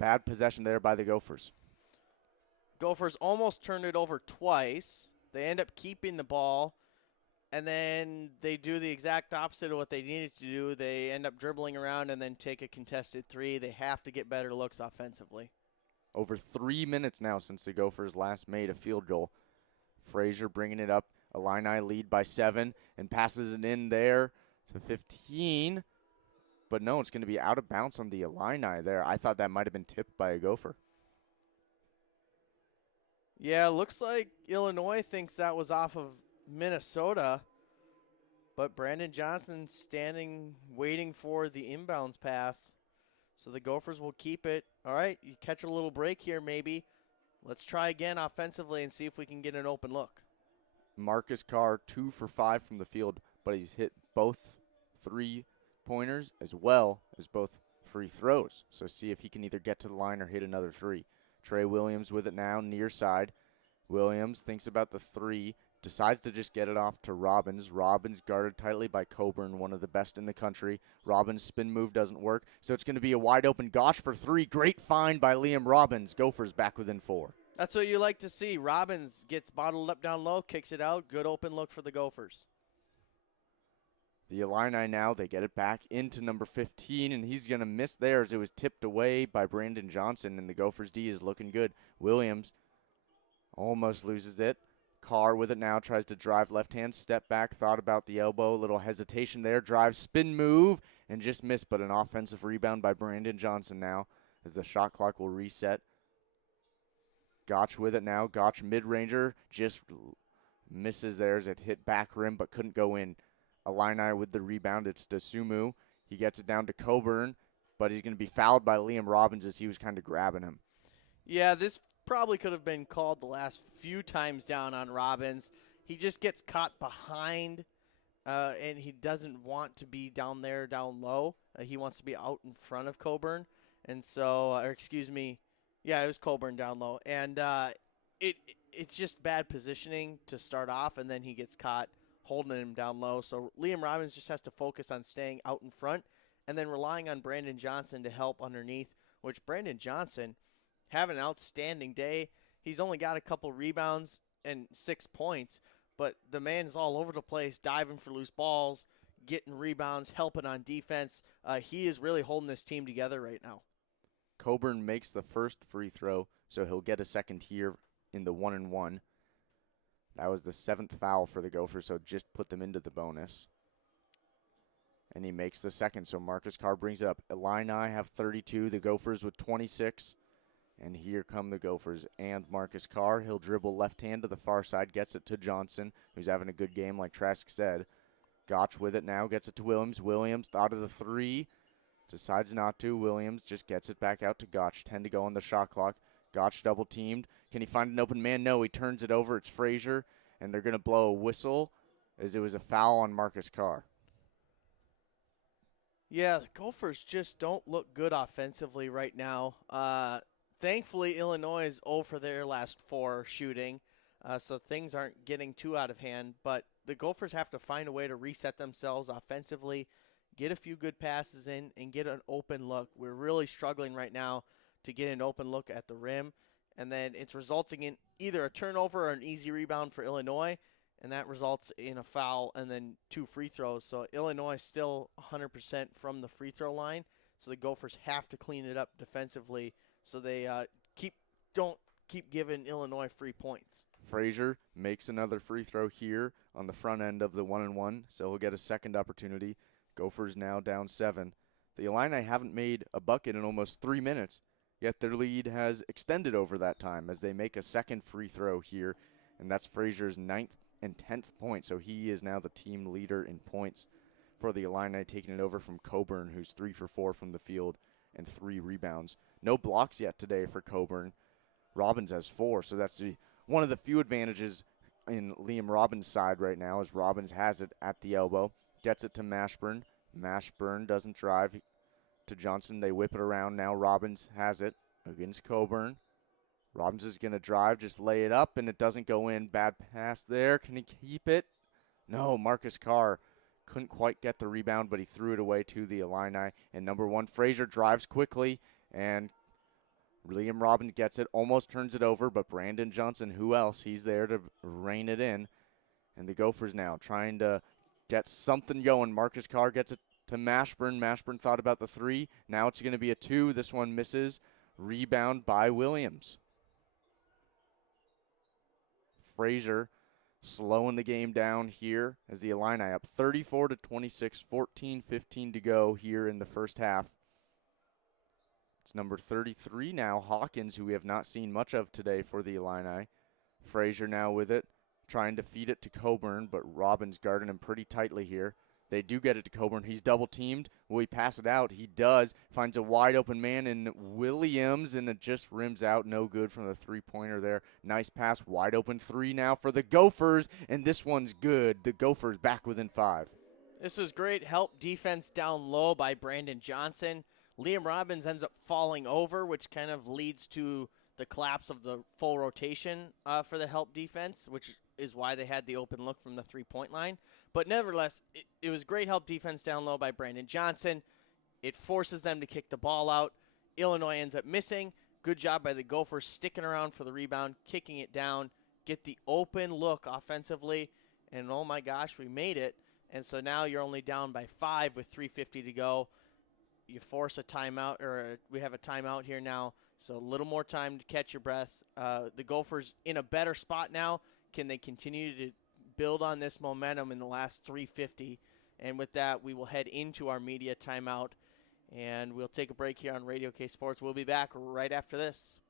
Bad possession there by the Gophers. Gophers almost turned it over twice. They end up keeping the ball. And then they do the exact opposite of what they needed to do. They end up dribbling around and then take a contested three. They have to get better looks offensively. Over 3 minutes now since the Gophers last made a field goal. Frazier bringing it up. Illini lead by 7 and passes it in there to 15. But no, it's going to be out of bounds on the Illini there. I thought that might have been tipped by a Gopher. Yeah, looks like Illinois thinks that was off of Minnesota. But Brandon Johnson standing, waiting for the inbounds pass. So the Gophers will keep it. All right, you catch a little break here maybe. Let's try again offensively and see if we can get an open look. Marcus Carr 2 for 5 from the field, but he's hit both 3-pointers as well as both free throws. So see if he can either get to the line or hit another 3. Trey Williams with it now, near side. Williams thinks about the 3, decides to just get it off to Robbins. Robbins guarded tightly by Coburn, one of the best in the country. Robbins' spin move doesn't work, so it's going to be a wide open Gosh for 3. Great find by Liam Robbins. Gophers back within 4. That's what you like to see. Robbins gets bottled up down low, kicks it out. Good open look for the Gophers. The Illini now, they get it back into number 15, and he's going to miss there as it was tipped away by Brandon Johnson, and the Gophers' D is looking good. Williams almost loses it. Carr with it now, tries to drive left hand, step back, thought about the elbow, little hesitation there, drive, spin move, and just missed, but an offensive rebound by Brandon Johnson now as the shot clock will reset. Gotch with it now. Gotch mid-ranger just misses there as it hit back rim but couldn't go in. Illini with the rebound. It's Dosumu. He gets it down to Coburn, but he's going to be fouled by Liam Robbins as he was kind of grabbing him. Yeah, this probably could have been called the last few times down on Robbins. He just gets caught behind, and he doesn't want to be down there down low. He wants to be out in front of Coburn. And so, yeah, it was Coburn down low. And it's just bad positioning to start off, and then he gets caught holding him down low. So Liam Robbins just has to focus on staying out in front and then relying on Brandon Johnson to help underneath, which Brandon Johnson having an outstanding day. He's only got a couple rebounds and 6 points, but the man is all over the place, diving for loose balls, getting rebounds, helping on defense. He is really holding this team together right now. Coburn makes the first free throw, so he'll get a second here in the 1-and-1. That was the 7th foul for the Gophers, so just put them into the bonus. And he makes the second, so Marcus Carr brings it up. Illini have 32, the Gophers with 26. And here come the Gophers and Marcus Carr. He'll dribble left hand to the far side, gets it to Johnson, who's having a good game like Trask said. Gotch with it now, gets it to Williams. Williams thought of the 3, decides not to. Williams just gets it back out to Gotch. 10 to go on the shot clock. Gotch double teamed. Can he find an open man? No, he turns it over. It's Frazier, and they're going to blow a whistle as it was a foul on Marcus Carr. Yeah, the Gophers just don't look good offensively right now. Thankfully, Illinois is 0 for their last 4 shooting, so things aren't getting too out of hand. But the Gophers have to find a way to reset themselves offensively, get a few good passes in, and get an open look. We're really struggling right now to get an open look at the rim, and then it's resulting in either a turnover or an easy rebound for Illinois, and that results in a foul and then 2 free throws. So Illinois is still 100% from the free throw line, so the Gophers have to clean it up defensively so they don't keep giving Illinois free points. Frazier makes another free throw here on the front end of the 1-and-1, so he'll get a second opportunity. Gophers now down 7. The Illini haven't made a bucket in almost 3 minutes, yet their lead has extended over that time as they make a second free throw here, and that's Frazier's 9th and 10th point, so he is now the team leader in points for the Illini, taking it over from Coburn, who's 3 for 4 from the field and 3 rebounds. No blocks yet today for Coburn. Robbins has 4, so that's one of the few advantages in Liam Robbins' side right now, as Robbins has it at the elbow, gets it to Mashburn. Mashburn doesn't drive to Johnson. They whip it around now. Robbins has it against Coburn. Robbins is going to drive, just lay it up, and it doesn't go in. Bad pass there. Can he keep it? No, Marcus Carr couldn't quite get the rebound, but he threw it away to the Illini. And number 1, Frazier drives quickly, and Liam Robbins gets it, almost turns it over, but Brandon Johnson, who else? He's there to rein it in. And the Gophers now trying to get something going. Marcus Carr gets it to Mashburn. Mashburn thought about the 3. Now it's going to be a 2. This one misses. Rebound by Williams. Frazier slowing the game down here as the Illini up 34-26, 14-15 to go here in the first half. It's number 33 now, Hawkins, who we have not seen much of today for the Illini. Frazier now with it, trying to feed it to Coburn, but Robbins guarding him pretty tightly here. They do get it to Coburn. He's double teamed. Will he pass it out? He does. Finds a wide open man in Williams, and it just rims out. No good from the three-pointer there. Nice pass. Wide open three now for the Gophers, and this one's good. The Gophers back within 5. This was great help defense down low by Brandon Johnson. Liam Robbins ends up falling over, which kind of leads to the collapse of the full rotation for the help defense, which is why they had the open look from the three-point line. But nevertheless, it was great help defense down low by Brandon Johnson. It forces them to kick the ball out. Illinois ends up missing. Good job by the Gophers sticking around for the rebound, kicking it down, get the open look offensively, and oh my gosh, we made it. And so now you're only down by 5 with 3:50 to go. You force a timeout, or we have a timeout here now, so a little more time to catch your breath. The Gophers in a better spot now. Can they continue to build on this momentum in the last 3:50? And with that, we will head into our media timeout, and we'll take a break here on Radio K Sports. We'll be back right after this.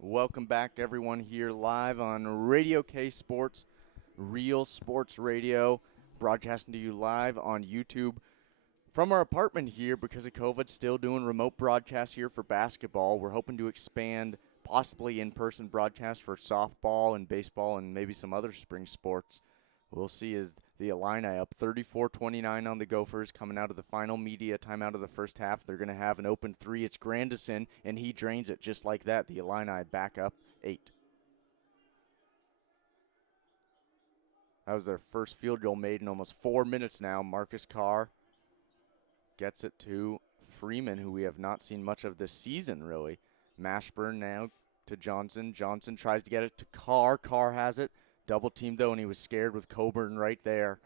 Welcome back, everyone, here live on Radio K Sports, Real Sports Radio, broadcasting to you live on YouTube from our apartment here because of COVID, still doing remote broadcasts here for basketball. We're hoping to expand possibly in-person broadcasts for softball and baseball and maybe some other spring sports. We'll see as the Illini up 34-29 on the Gophers coming out of the final media timeout of the first half. They're going to have an open three. It's Grandison, and he drains it just like that. The Illini back up 8. That was their first field goal made in almost 4 minutes now. Marcus Carr gets it to Freeman, who we have not seen much of this season, really. Mashburn now to Johnson. Johnson tries to get it to Carr. Carr has it. Double team though, and he was scared with Coburn right there.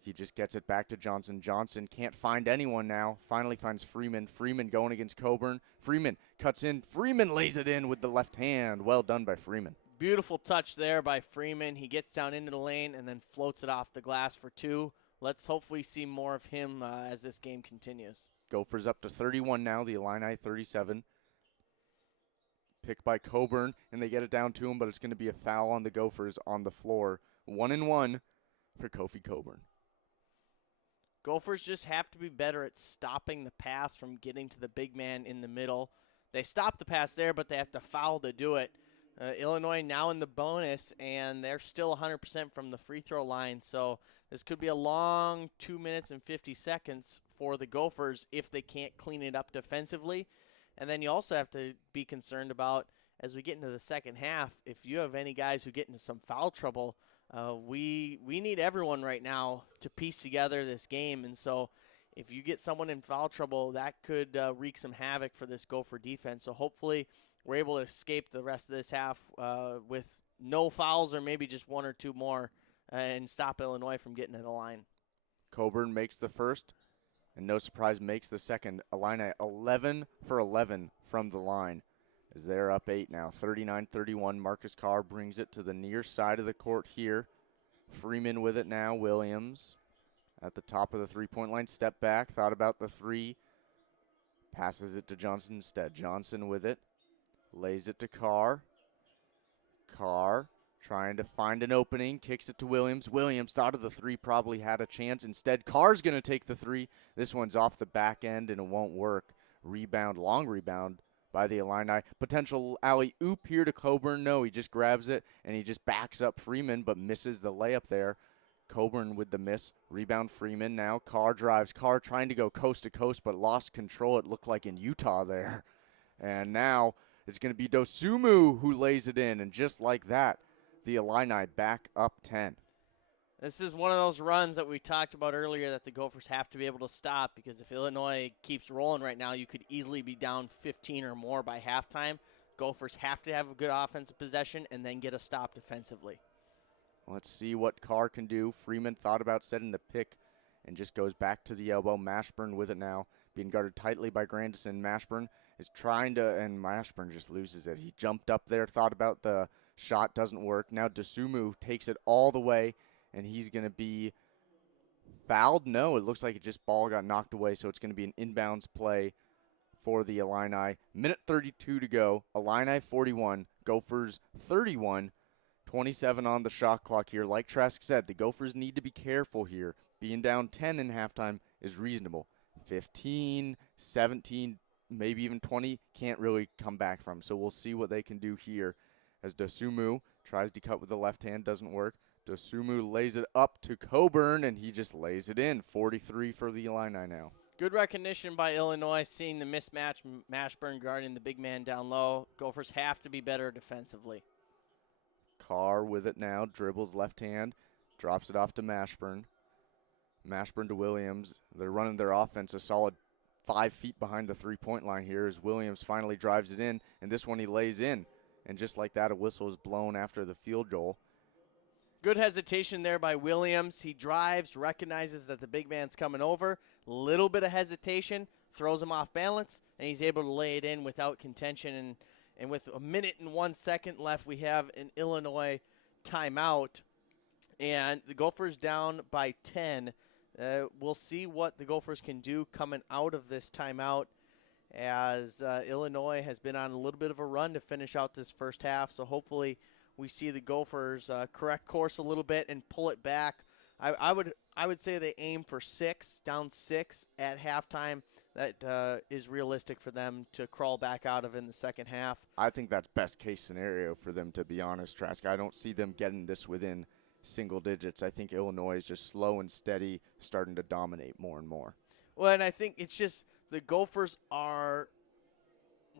He just gets it back to Johnson. Johnson can't find anyone now. Finally finds Freeman. Freeman going against Coburn. Freeman cuts in. Freeman lays it in with the left hand. Well done by Freeman. Beautiful touch there by Freeman. He gets down into the lane and then floats it off the glass for 2. Let's hopefully see more of him as this game continues. Gophers up to 31 now. The Illini 37. Picked by Coburn, and they get it down to him, but it's going to be a foul on the Gophers on the floor. 1-1 for Kofi Coburn. Gophers just have to be better at stopping the pass from getting to the big man in the middle. They stop the pass there, but they have to foul to do it. Illinois now in the bonus, and they're still 100% from the free throw line. So this could be a long 2 minutes and 50 seconds for the Gophers if they can't clean it up defensively. And then you also have to be concerned about, as we get into the second half, if you have any guys who get into some foul trouble, we need everyone right now to piece together this game. And so if you get someone in foul trouble, that could wreak some havoc for this Gopher defense. So hopefully we're able to escape the rest of this half with no fouls or maybe just 1 or 2 more and stop Illinois from getting to the line. Coburn makes the first, and no surprise makes the second. Illini 11 for 11 from the line as they're up 8 now. 39-31. Marcus Carr brings it to the near side of the court here. Freeman with it now. Williams at the top of the three-point line. Step back. Thought about the 3. Passes it to Johnson instead. Johnson with it. Lays it to Carr. Carr trying to find an opening. Kicks it to Williams. Williams thought of the 3. Probably had a chance. Instead, Carr's going to take the 3. This one's off the back end, and it won't work. Rebound, long rebound by the Illini. Potential alley-oop here to Coburn. No, he just grabs it, and he just backs up Freeman, but misses the layup there. Coburn with the miss. Rebound Freeman now. Carr drives. Carr trying to go coast to coast, but lost control. It looked like in Utah there. And now it's going to be Dosumu who lays it in, and just like that, the Illini back up 10. This is one of those runs that we talked about earlier that the Gophers have to be able to stop, because if Illinois keeps rolling right now, you could easily be down 15 or more by halftime. Gophers have to have a good offensive possession and then get a stop defensively. Let's see what Carr can do. Freeman thought about setting the pick and just goes back to the elbow. Mashburn with it now, being guarded tightly by Grandison. Mashburn is trying to, and Mashburn just loses it. He jumped up there, thought about the shot, doesn't work. Now Dosumu takes it all the way, and he's going to be fouled. No, it looks like it just ball got knocked away, so it's going to be an inbounds play for the Illini. Minute 32 to go. Illini 41, Gophers 31. 27 on the shot clock here. Like Trask said, the Gophers need to be careful here. Being down 10 in halftime is reasonable. 15, 17, maybe even 20, can't really come back from. So we'll see what they can do here as Dosumu tries to cut with the left hand, doesn't work. Dosumu lays it up to Coburn, and he just lays it in. 43 for the Illini now. Good recognition by Illinois, seeing the mismatch. Mashburn guarding the big man down low. Gophers have to be better defensively. Carr with it now, dribbles left hand, drops it off to Mashburn. Mashburn to Williams. They're running their offense a solid 5 feet behind the three-point line here as Williams finally drives it in, and this one he lays in. And just like that, a whistle is blown after the field goal. Good hesitation there by Williams. He drives, recognizes that the big man's coming over. Little bit of hesitation, throws him off balance, and he's able to lay it in without contention. And with a minute and 1 second left, we have an Illinois timeout. And the Gophers down by 10. We'll see what the Gophers can do coming out of this timeout, as Illinois has been on a little bit of a run to finish out this first half. So hopefully we see the Gophers correct course a little bit and pull it back. I would say they aim for 6, down 6 at halftime. That is realistic for them to crawl back out of in the second half. I think that's best case scenario for them, to be honest, Trask. I don't see them getting this within single digits. I think Illinois is just slow and steady, starting to dominate more and more. Well, and I think it's just the Gophers are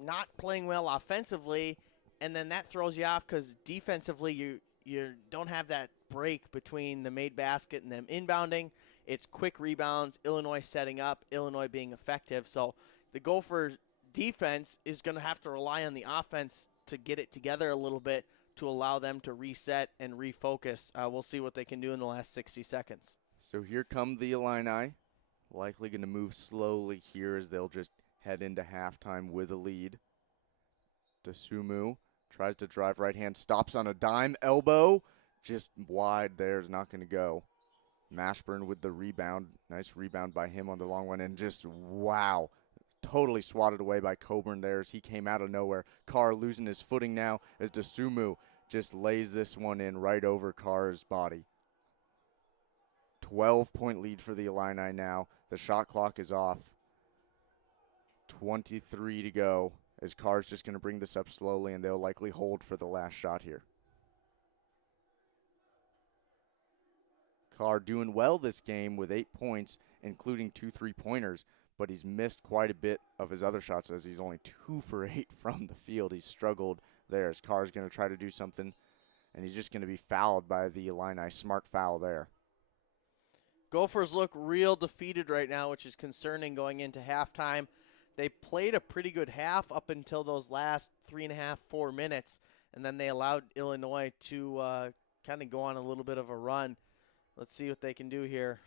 not playing well offensively, and then that throws you off because defensively you don't have that break between the made basket and them inbounding. It's quick rebounds, Illinois setting up, Illinois being effective. So the Gophers defense is going to have to rely on the offense to get it together a little bit to allow them to reset and refocus. We'll see what they can do in the last 60 seconds. So here come the Illini. Likely going to move slowly here as they'll just head into halftime with a lead. Dasumu tries to drive right hand, stops on a dime, elbow, just wide there, is not going to go. Mashburn with the rebound. Nice rebound by him on the long one, and just, wow, totally swatted away by Coburn there as he came out of nowhere. Carr losing his footing now as Dasumu just lays this one in right over Carr's body. 12-point lead for the Illini now. The shot clock is off. 23 to go as Carr's just going to bring this up slowly, and they'll likely hold for the last shot here. Carr doing well this game with 8 points, including 2 3-pointers, but he's missed quite a bit of his other shots as he's only 2 for 8 from the field. He's struggled there as Carr's going to try to do something, and he's just going to be fouled by the Illini. Smart foul there. Gophers look real defeated right now, which is concerning going into halftime. They played a pretty good half up until those last 3.5, 4 minutes, and then they allowed Illinois to kind of go on a little bit of a run. Let's see what they can do here.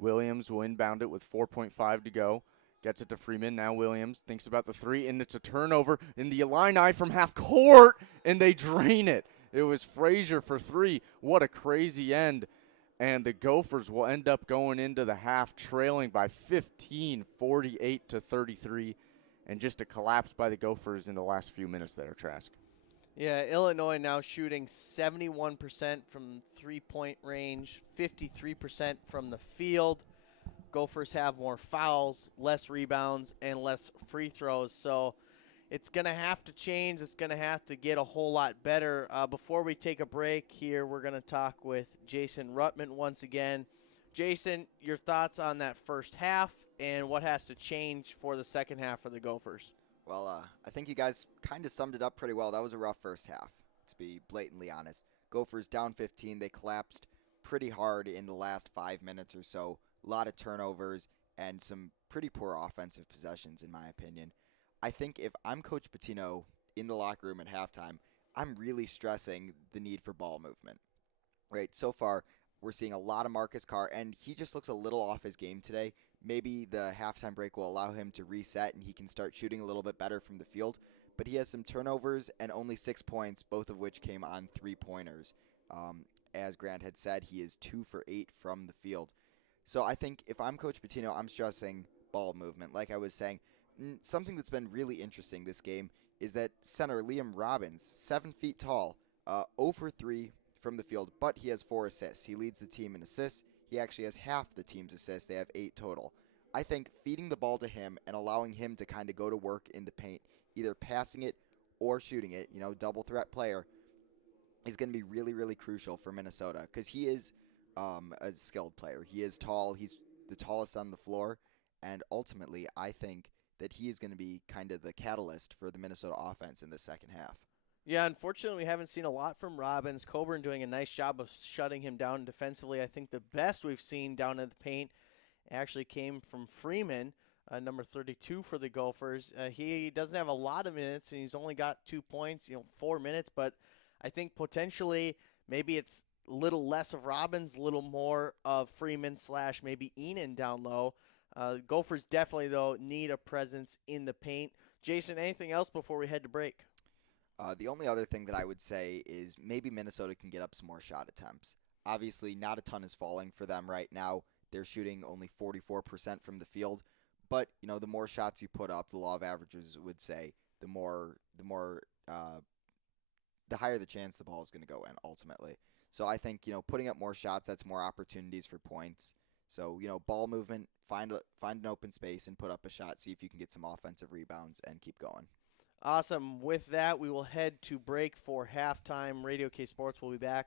Williams will inbound it with 4.5 to go. Gets it to Freeman. Now Williams thinks about the three, and it's a turnover in the Illini from half court, and they drain it. It was Frazier for 3. What a crazy end. And the Gophers will end up going into the half trailing by 15, 48 to 33, and just a collapse by the Gophers in the last few minutes there, Trask. Yeah, Illinois now shooting 71% from three-point range, 53% from the field. Gophers have more fouls, less rebounds, and less free throws. So it's going to have to change. It's going to have to get a whole lot better. Before we take a break here, we're going to talk with Jason Ruttman once again. Jason, your thoughts on that first half and what has to change for the second half for the Gophers? Well, I think you guys kind of summed it up pretty well. That was a rough first half, to be blatantly honest. Gophers down 15. They collapsed pretty hard in the last 5 minutes or so. A lot of turnovers and some pretty poor offensive possessions, in my opinion. I think if I'm Coach Pitino in the locker room at halftime, I'm really stressing the need for ball movement. Right, so far, we're seeing a lot of Marcus Carr, and he just looks a little off his game today. Maybe the halftime break will allow him to reset and he can start shooting a little bit better from the field. But he has some turnovers and only 6 points, both of which came on 3-pointers. As Grant had said, he is 2 for 8 from the field. So I think if I'm Coach Pitino, I'm stressing ball movement. Like I was saying, something that's been really interesting this game is that center Liam Robbins, 7 feet tall, 0 for 3 from the field, but he has 4 assists. He leads the team in assists. He actually has half the team's assists. They have 8 total. I think feeding the ball to him and allowing him to kind of go to work in the paint, either passing it or shooting it, double threat player, is going to be really, really crucial for Minnesota because he is a skilled player. He is tall. He's the tallest on the floor. And ultimately, I think that he is going to be kind of the catalyst for the Minnesota offense in the second half. Yeah, unfortunately, we haven't seen a lot from Robbins. Coburn doing a nice job of shutting him down defensively. I think the best we've seen down in the paint actually came from Freeman, number 32 for the Gophers. He doesn't have a lot of minutes, and he's only got 2 points, 4 minutes. But I think potentially maybe it's a little less of Robbins, a little more of Freeman / maybe Enan down low. Gophers definitely, though, need a presence in the paint. Jason, anything else before we head to break? The only other thing that I would say is maybe Minnesota can get up some more shot attempts. Obviously, not a ton is falling for them right now. They're shooting only 44% from the field. But, the more shots you put up, the law of averages would say, the higher the chance the ball is going to go in, ultimately. So I think, putting up more shots, that's more opportunities for points. So, ball movement, find an open space and put up a shot, see if you can get some offensive rebounds and keep going. Awesome. With that, we will head to break for halftime. Radio K Sports will be back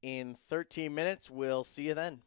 in 13 minutes. We'll see you then.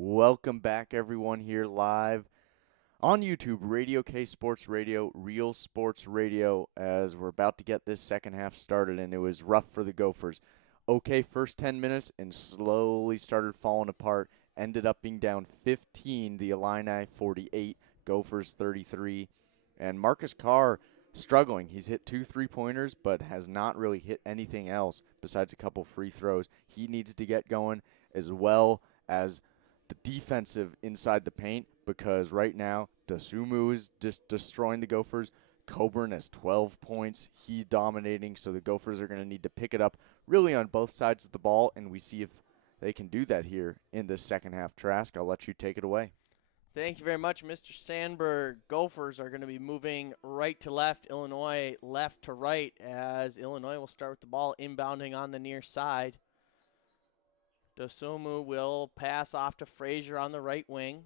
Welcome back, everyone, here live on YouTube, Radio K Sports Radio, Real Sports Radio, as we're about to get this second half started, and it was rough for the Gophers. Okay, first 10 minutes, and slowly started falling apart. Ended up being down 15, the Illini 48, Gophers 33. And Marcus Carr struggling. He's hit 2 3-pointers, but has not really hit anything else besides a couple free throws. He needs to get going, as well as the defensive inside the paint, because right now Dosunmu is just destroying the Gophers. Coburn has 12 points. He's dominating, so the Gophers are going to need to pick it up really on both sides of the ball, and we see if they can do that here in this second half. Trask, I'll let you take it away. Thank you very much, Mr. Sandberg. Gophers are going to be moving right to left, Illinois left to right, as Illinois will start with the ball inbounding on the near side. Dosunmu will pass off to Frazier on the right wing.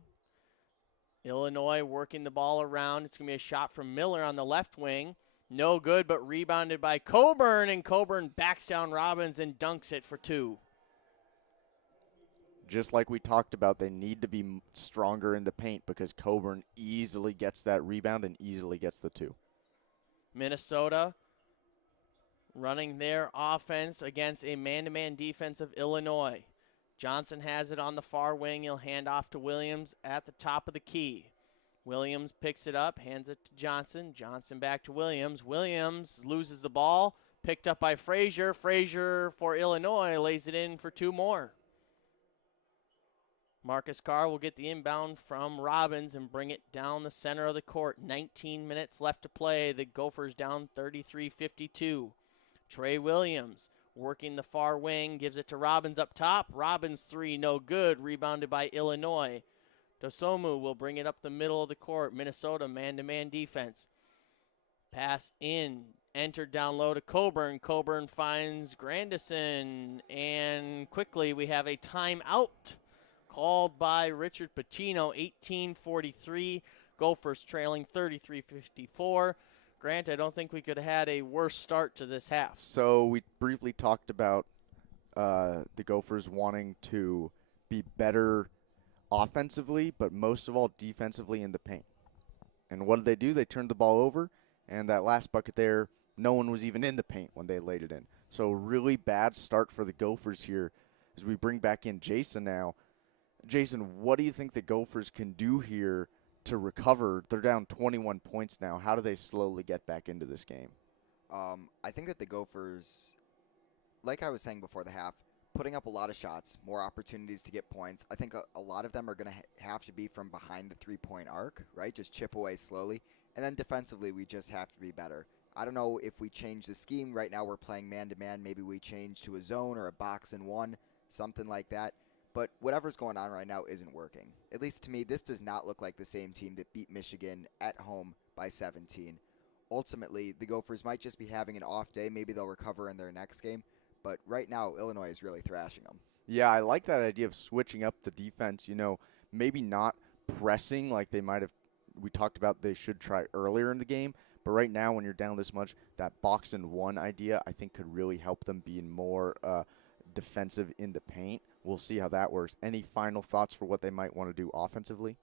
Illinois working the ball around. It's going to be a shot from Miller on the left wing. No good, but rebounded by Coburn, and Coburn backs down Robbins and dunks it for 2. Just like we talked about, they need to be stronger in the paint because Coburn easily gets that rebound and easily gets the 2. Minnesota running their offense against a man-to-man defense of Illinois. Johnson has it on the far wing. He'll hand off to Williams at the top of the key. Williams picks it up, hands it to Johnson. Johnson back to Williams. Williams loses the ball, picked up by Frazier. Frazier for Illinois lays it in for 2 more. Marcus Carr will get the inbound from Robbins and bring it down the center of the court. 19 minutes left to play. The Gophers down 33-52. Trey Williams working the far wing, gives it to Robbins up top. Robbins 3, no good, rebounded by Illinois. Dosunmu will bring it up the middle of the court. Minnesota man-to-man defense. Pass in, entered down low to Coburn. Coburn finds Grandison, and quickly we have a timeout called by Richard Pacino. 18:43, Gophers trailing 33-54. Grant, I don't think we could have had a worse start to this half. So we briefly talked about the Gophers wanting to be better offensively, but most of all defensively in the paint. And what did they do? They turned the ball over, and that last bucket there, no one was even in the paint when they laid it in. So really bad start for the Gophers here as we bring back in Jason now. Jason, what do you think the Gophers can do here to recover? They're down 21 points now. How do they slowly get back into this game? I think that the Gophers, like I was saying before the half, putting up a lot of shots, more opportunities to get points. I think a lot of them are going to have to be from behind the three-point arc, right? Just chip away slowly. And then defensively, we just have to be better. I don't know if we change the scheme. Right now we're playing man-to-man. Maybe we change to a zone or a box and one, something like that. But whatever's going on right now isn't working. At least to me, this does not look like the same team that beat Michigan at home by 17. Ultimately, the Gophers might just be having an off day. Maybe they'll recover in their next game. But right now, Illinois is really thrashing them. Yeah, I like that idea of switching up the defense. You know, maybe not pressing like they might have. We talked about they should try earlier in the game. But right now, when you're down this much, that box and one idea, I think, could really help them be more defensive in the paint. We'll see how that works. Any final thoughts for what they might want to do offensively?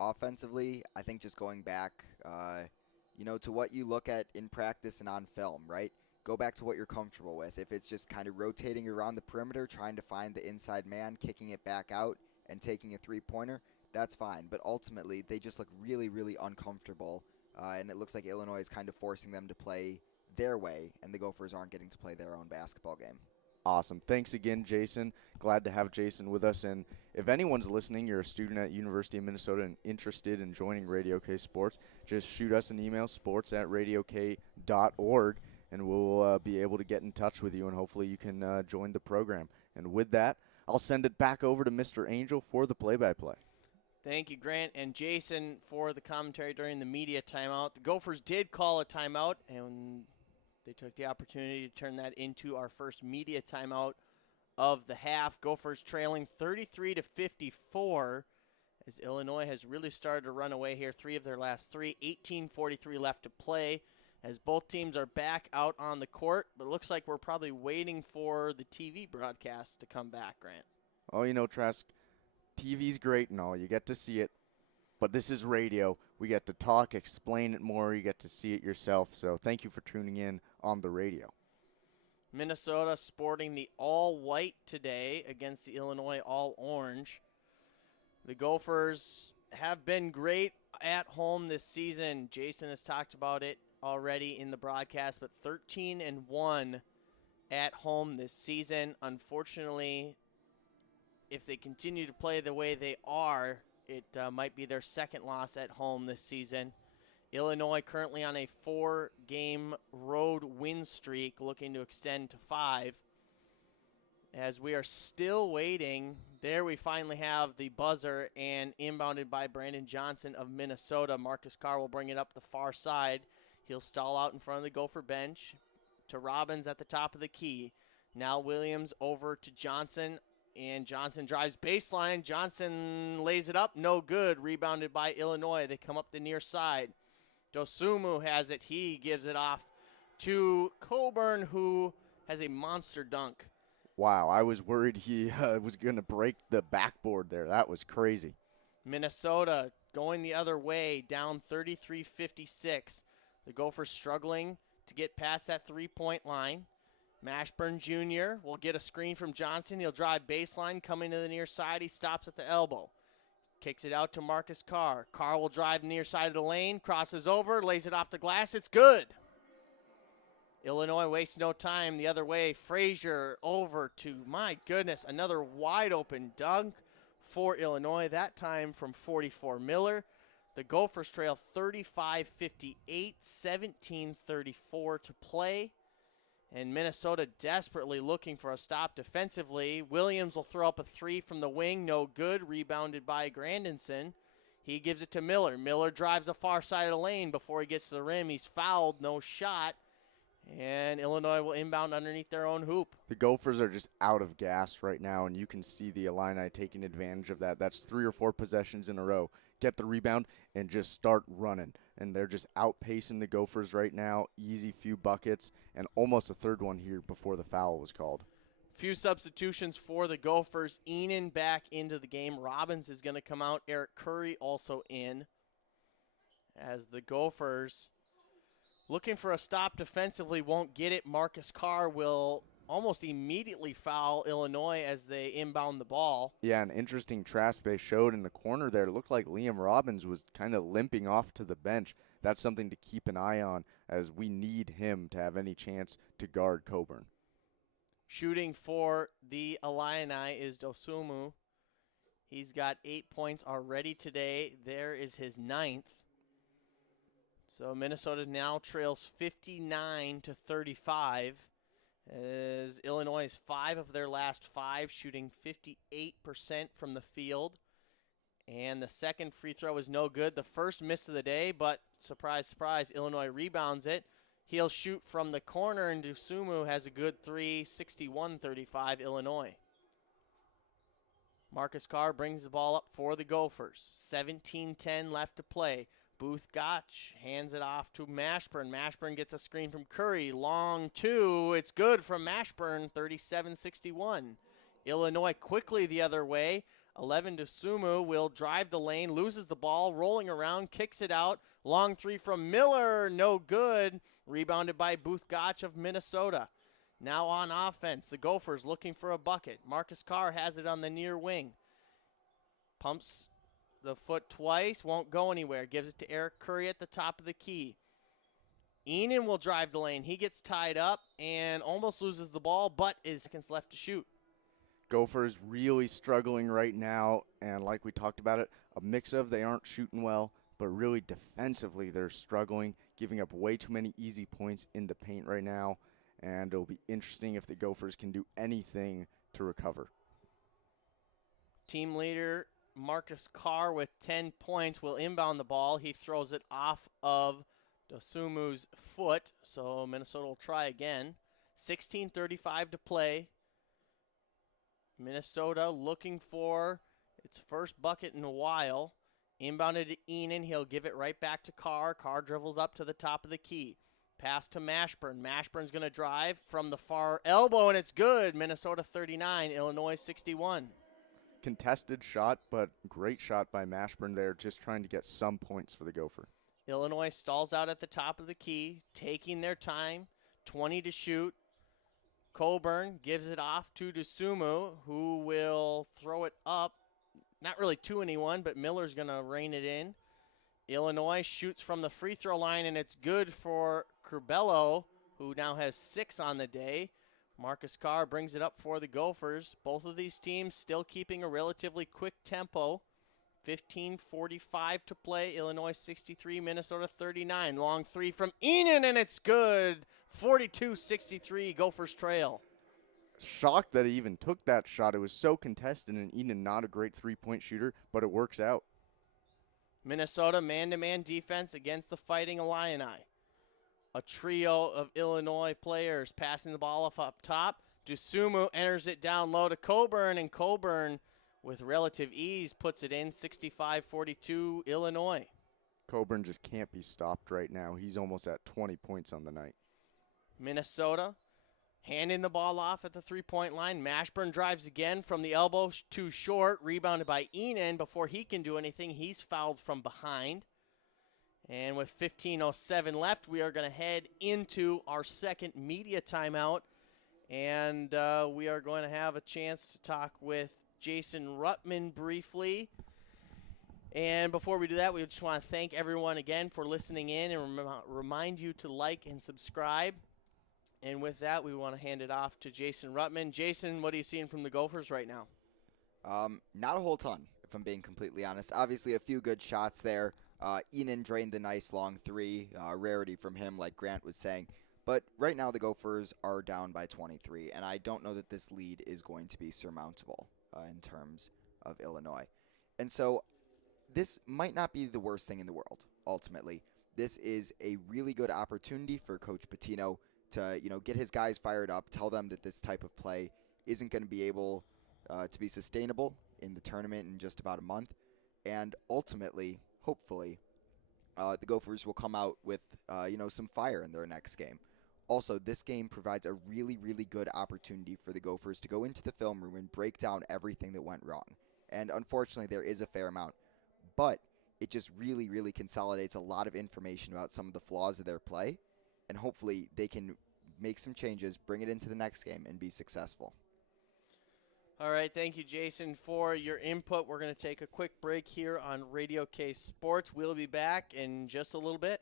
Offensively, I think just going back, to what you look at in practice and on film, right? Go back to what you're comfortable with. If it's just kind of rotating around the perimeter, trying to find the inside man, kicking it back out, and taking a three-pointer, that's fine. But ultimately, they just look really, really uncomfortable, and it looks like Illinois is kind of forcing them to play their way, and the Gophers aren't getting to play their own basketball game. Awesome. Thanks again, Jason. Glad to have Jason with us. And if anyone's listening, you're a student at University of Minnesota and interested in joining Radio K Sports, just shoot us an email, sports@radiok.org, and we'll be able to get in touch with you, and hopefully you can join the program. And with that, I'll send it back over to Mr. Angel for the play-by-play. Thank you, Grant and Jason, for the commentary during the media timeout. The Gophers did call a timeout, and they took the opportunity to turn that into our first media timeout of the half. Gophers trailing 33-54 as Illinois has really started to run away here. 3 of their last 3. 18:43 left to play as both teams are back out on the court. But it looks like we're probably waiting for the TV broadcast to come back, Grant. Oh, Trask, TV's great and all. You get to see it. But this is radio. We get to talk, explain it more. You get to see it yourself. So thank you for tuning in on the radio. Minnesota sporting the all-white today against the Illinois all-orange. The Gophers have been great at home this season. Jason has talked about it already in the broadcast, but 13-1 at home this season. Unfortunately, if they continue to play the way they are, it might be their second loss at home this season. Illinois currently on a 4-game road win streak, looking to extend to 5. As we are still waiting, there we finally have the buzzer, and inbounded by Brandon Johnson of Minnesota. Marcus Carr will bring it up the far side. He'll stall out in front of the Gopher bench to Robbins at the top of the key. Now Williams over to Johnson, and Johnson drives baseline. Johnson lays it up, no good. Rebounded by Illinois. They come up the near side. Dosumu has it. He gives it off to Coburn, who has a monster dunk. Wow, I was worried he was going to break the backboard there. That was crazy. Minnesota going the other way, down 33-56. The Gophers struggling to get past that three-point line. Mashburn Jr. will get a screen from Johnson. He'll drive baseline, coming to the near side. He stops at the elbow. Kicks it out to Marcus Carr. Carr will drive near side of the lane, crosses over, lays it off the glass. It's good. Illinois wastes no time the other way. Frazier over to, my goodness, another wide open dunk for Illinois, that time from 44 Miller. The Gophers trail 35-58, 17-34 to play. And Minnesota desperately looking for a stop defensively. Williams will throw up a three from the wing. No good. Rebounded by Grandinson. He gives it to Miller. Miller drives the far side of the lane before he gets to the rim. He's fouled. No shot. And Illinois will inbound underneath their own hoop. The Gophers are just out of gas right now, and you can see the Illini taking advantage of that. That's 3 or 4 possessions in a row. Get the rebound and just start running. And they're just outpacing the Gophers right now. Easy few buckets, and almost a third one here before the foul was called. Few substitutions for the Gophers. Enan back into the game. Robbins is going to come out. Eric Curry also in. As the Gophers looking for a stop defensively, won't get it. Marcus Carr will almost immediately foul Illinois as they inbound the ball. Yeah, an interesting trask they showed in the corner there. It looked like Liam Robbins was kind of limping off to the bench. That's something to keep an eye on, as we need him to have any chance to guard Coburn. Shooting for the Illini is Dosumu. He's got 8 points already today. There is his 9th. So Minnesota now trails 59-35. As Illinois is 5 of their last 5, shooting 58% from the field. And the second free throw is no good. The first miss of the day, but surprise, surprise, Illinois rebounds it. He'll shoot from the corner, and Dosumu has a good 3, 61-35 Illinois. Marcus Carr brings the ball up for the Gophers. 17-10 left to play. Booth Gotch hands it off to Mashburn. Mashburn gets a screen from Curry. Long two. It's good from Mashburn, 37-61. Illinois quickly the other way. 11 Dosumu will drive the lane, loses the ball, rolling around, kicks it out. Long three from Miller, no good. Rebounded by Booth Gotch of Minnesota. Now on offense, the Gophers looking for a bucket. Marcus Carr has it on the near wing. Pumps the foot twice, won't go anywhere. Gives it to Eric Curry at the top of the key. Enan will drive the lane. He gets tied up and almost loses the ball, but is seconds left to shoot. Gophers really struggling right now, and like we talked about it, a mix of they aren't shooting well, but really defensively they're struggling, giving up way too many easy points in the paint right now, and it'll be interesting if the Gophers can do anything to recover. Team leader Marcus Carr with 10 points will inbound the ball. He throws it off of Dosumu's foot, so Minnesota will try again. 16:35 to play. Minnesota looking for its first bucket in a while. Inbounded to Enan. He'll give it right back to Carr. Carr dribbles up to the top of the key. Pass to Mashburn. Mashburn's going to drive from the far elbow, and it's good. Minnesota 39, Illinois 61. contested shot, but great shot by Mashburn there, just trying to get some points for the Gopher. Illinois stalls out at the top of the key, taking their time, 20 to shoot. Coburn gives it off to DeSumo, who will throw it up. Not really to anyone, but Miller's going to rein it in. Illinois shoots from the free throw line, and it's good for Curbelo, who now has 6 on the day. Marcus Carr brings it up for the Gophers. Both of these teams still keeping a relatively quick tempo. 15:45 to play. Illinois 63, Minnesota 39. Long three from Enan, and it's good. 42-63, Gophers trail. Shocked that he even took that shot. It was so contested, and Eden not a great three-point shooter, but it works out. Minnesota man-to-man defense against the Fighting Illini. A trio of Illinois players passing the ball off up top. DeSumo enters it down low to Coburn, and Coburn, with relative ease, puts it in 65-42 Illinois. Coburn just can't be stopped right now. He's almost at 20 points on the night. Minnesota handing the ball off at the three-point line. Mashburn drives again from the elbow, too short, rebounded by Enan. Before he can do anything, he's fouled from behind. And with 15:07 left, we are going to head into our second media timeout. And we are going to have a chance to talk with Jason Ruttman briefly. And before we do that, we just want to thank everyone again for listening in and remind you to like and subscribe. And with that, we want to hand it off to Jason Ruttman. Jason, what are you seeing from the Gophers right now? Not a whole ton, if I'm being completely honest. Obviously, a few good shots there. Enan drained the nice long three, rarity from him, like Grant was saying. But right now, the Gophers are down by 23, and I don't know that this lead is going to be surmountable in terms of Illinois. And so this might not be the worst thing in the world, ultimately. This is a really good opportunity for Coach Pitino to, get his guys fired up, tell them that this type of play isn't going to be able to be sustainable in the tournament in just about a month. And ultimately, hopefully, the Gophers will come out with, some fire in their next game. Also, this game provides a really, really good opportunity for the Gophers to go into the film room and break down everything that went wrong. And unfortunately, there is a fair amount. But it just really, really consolidates a lot of information about some of the flaws of their play. And hopefully they can make some changes, bring it into the next game, and be successful. All right, thank you, Jason, for your input. We're going to take a quick break here on Radio K Sports. We'll be back in just a little bit.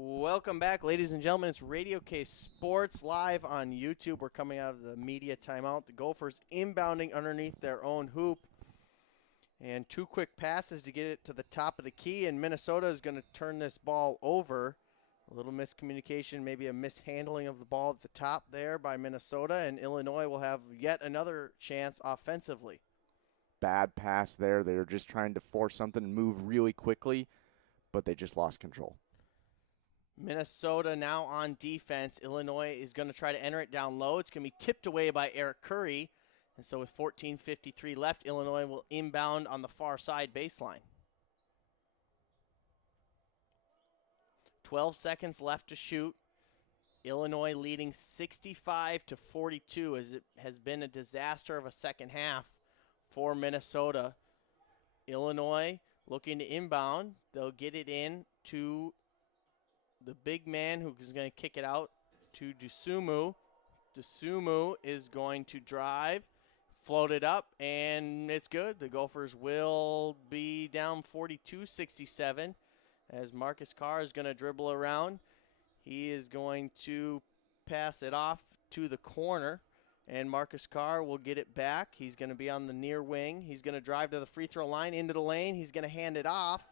Welcome back, ladies and gentlemen. It's Radio K Sports live on YouTube. We're coming out of the media timeout. The Gophers inbounding underneath their own hoop. And 2 quick passes to get it to the top of the key, and Minnesota is going to turn this ball over. A little miscommunication, maybe a mishandling of the ball at the top there by Minnesota, and Illinois will have yet another chance offensively. Bad pass there. They were just trying to force something and move really quickly, but they just lost control. Minnesota now on defense. Illinois is going to try to enter it down low. It's going to be tipped away by Eric Curry. And so with 14:53 left, Illinois will inbound on the far side baseline. 12 seconds left to shoot. Illinois leading 65-42 as it has been a disaster of a second half for Minnesota. Illinois looking to inbound. They'll get it in to the big man who is going to kick it out to Dosunmu. Dosunmu is going to drive, float it up, and it's good. The Gophers will be down 42-67 as Marcus Carr is going to dribble around. He is going to pass it off to the corner, and Marcus Carr will get it back. He's going to be on the near wing. He's going to drive to the free throw line into the lane. He's going to hand it off.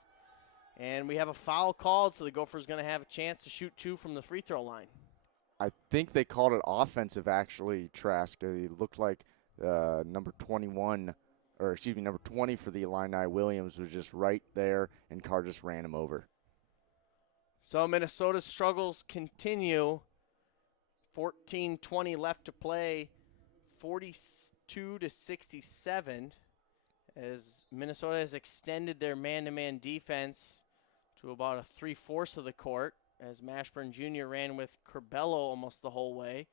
And we have a foul called, so the Gophers going to have a chance to shoot 2 from the free throw line. I think they called it offensive, actually, Trask. It looked like number 20 for the Illini, Williams, was just right there, and Carr just ran him over. So Minnesota's struggles continue. 14:20 left to play, 42-67, as Minnesota has extended their man-to-man defense to about a 3/4 of the court, as Mashburn Jr. ran with Corbello almost the whole way.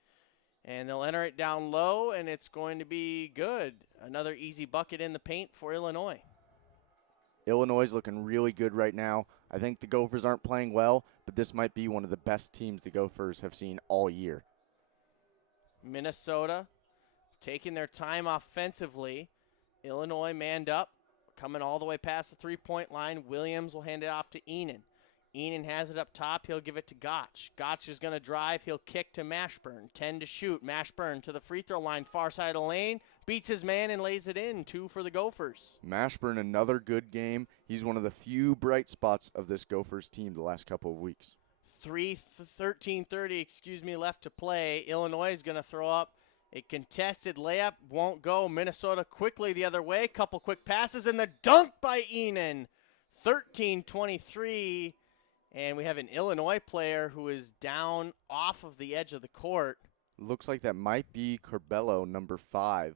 And they'll enter it down low, and it's going to be good. Another easy bucket in the paint for Illinois. Illinois is looking really good right now. I think the Gophers aren't playing well, but this might be one of the best teams the Gophers have seen all year. Minnesota taking their time offensively. Illinois manned up, coming all the way past the three-point line. Williams will hand it off to Enan. Enan has it up top. He'll give it to Gotch. Gotch is going to drive. He'll kick to Mashburn. 10 to shoot. Mashburn to the free throw line, far side of the lane. Beats his man and lays it in. 2 for the Gophers. Mashburn, another good game. He's one of the few bright spots of this Gophers team the last couple of weeks. 13:30 left to play. Illinois is going to throw up a contested layup. Won't go. Minnesota quickly the other way. Couple quick passes and the dunk by Enan. 13:23. And we have an Illinois player who is down off of the edge of the court. Looks like that might be Corbello, number 5.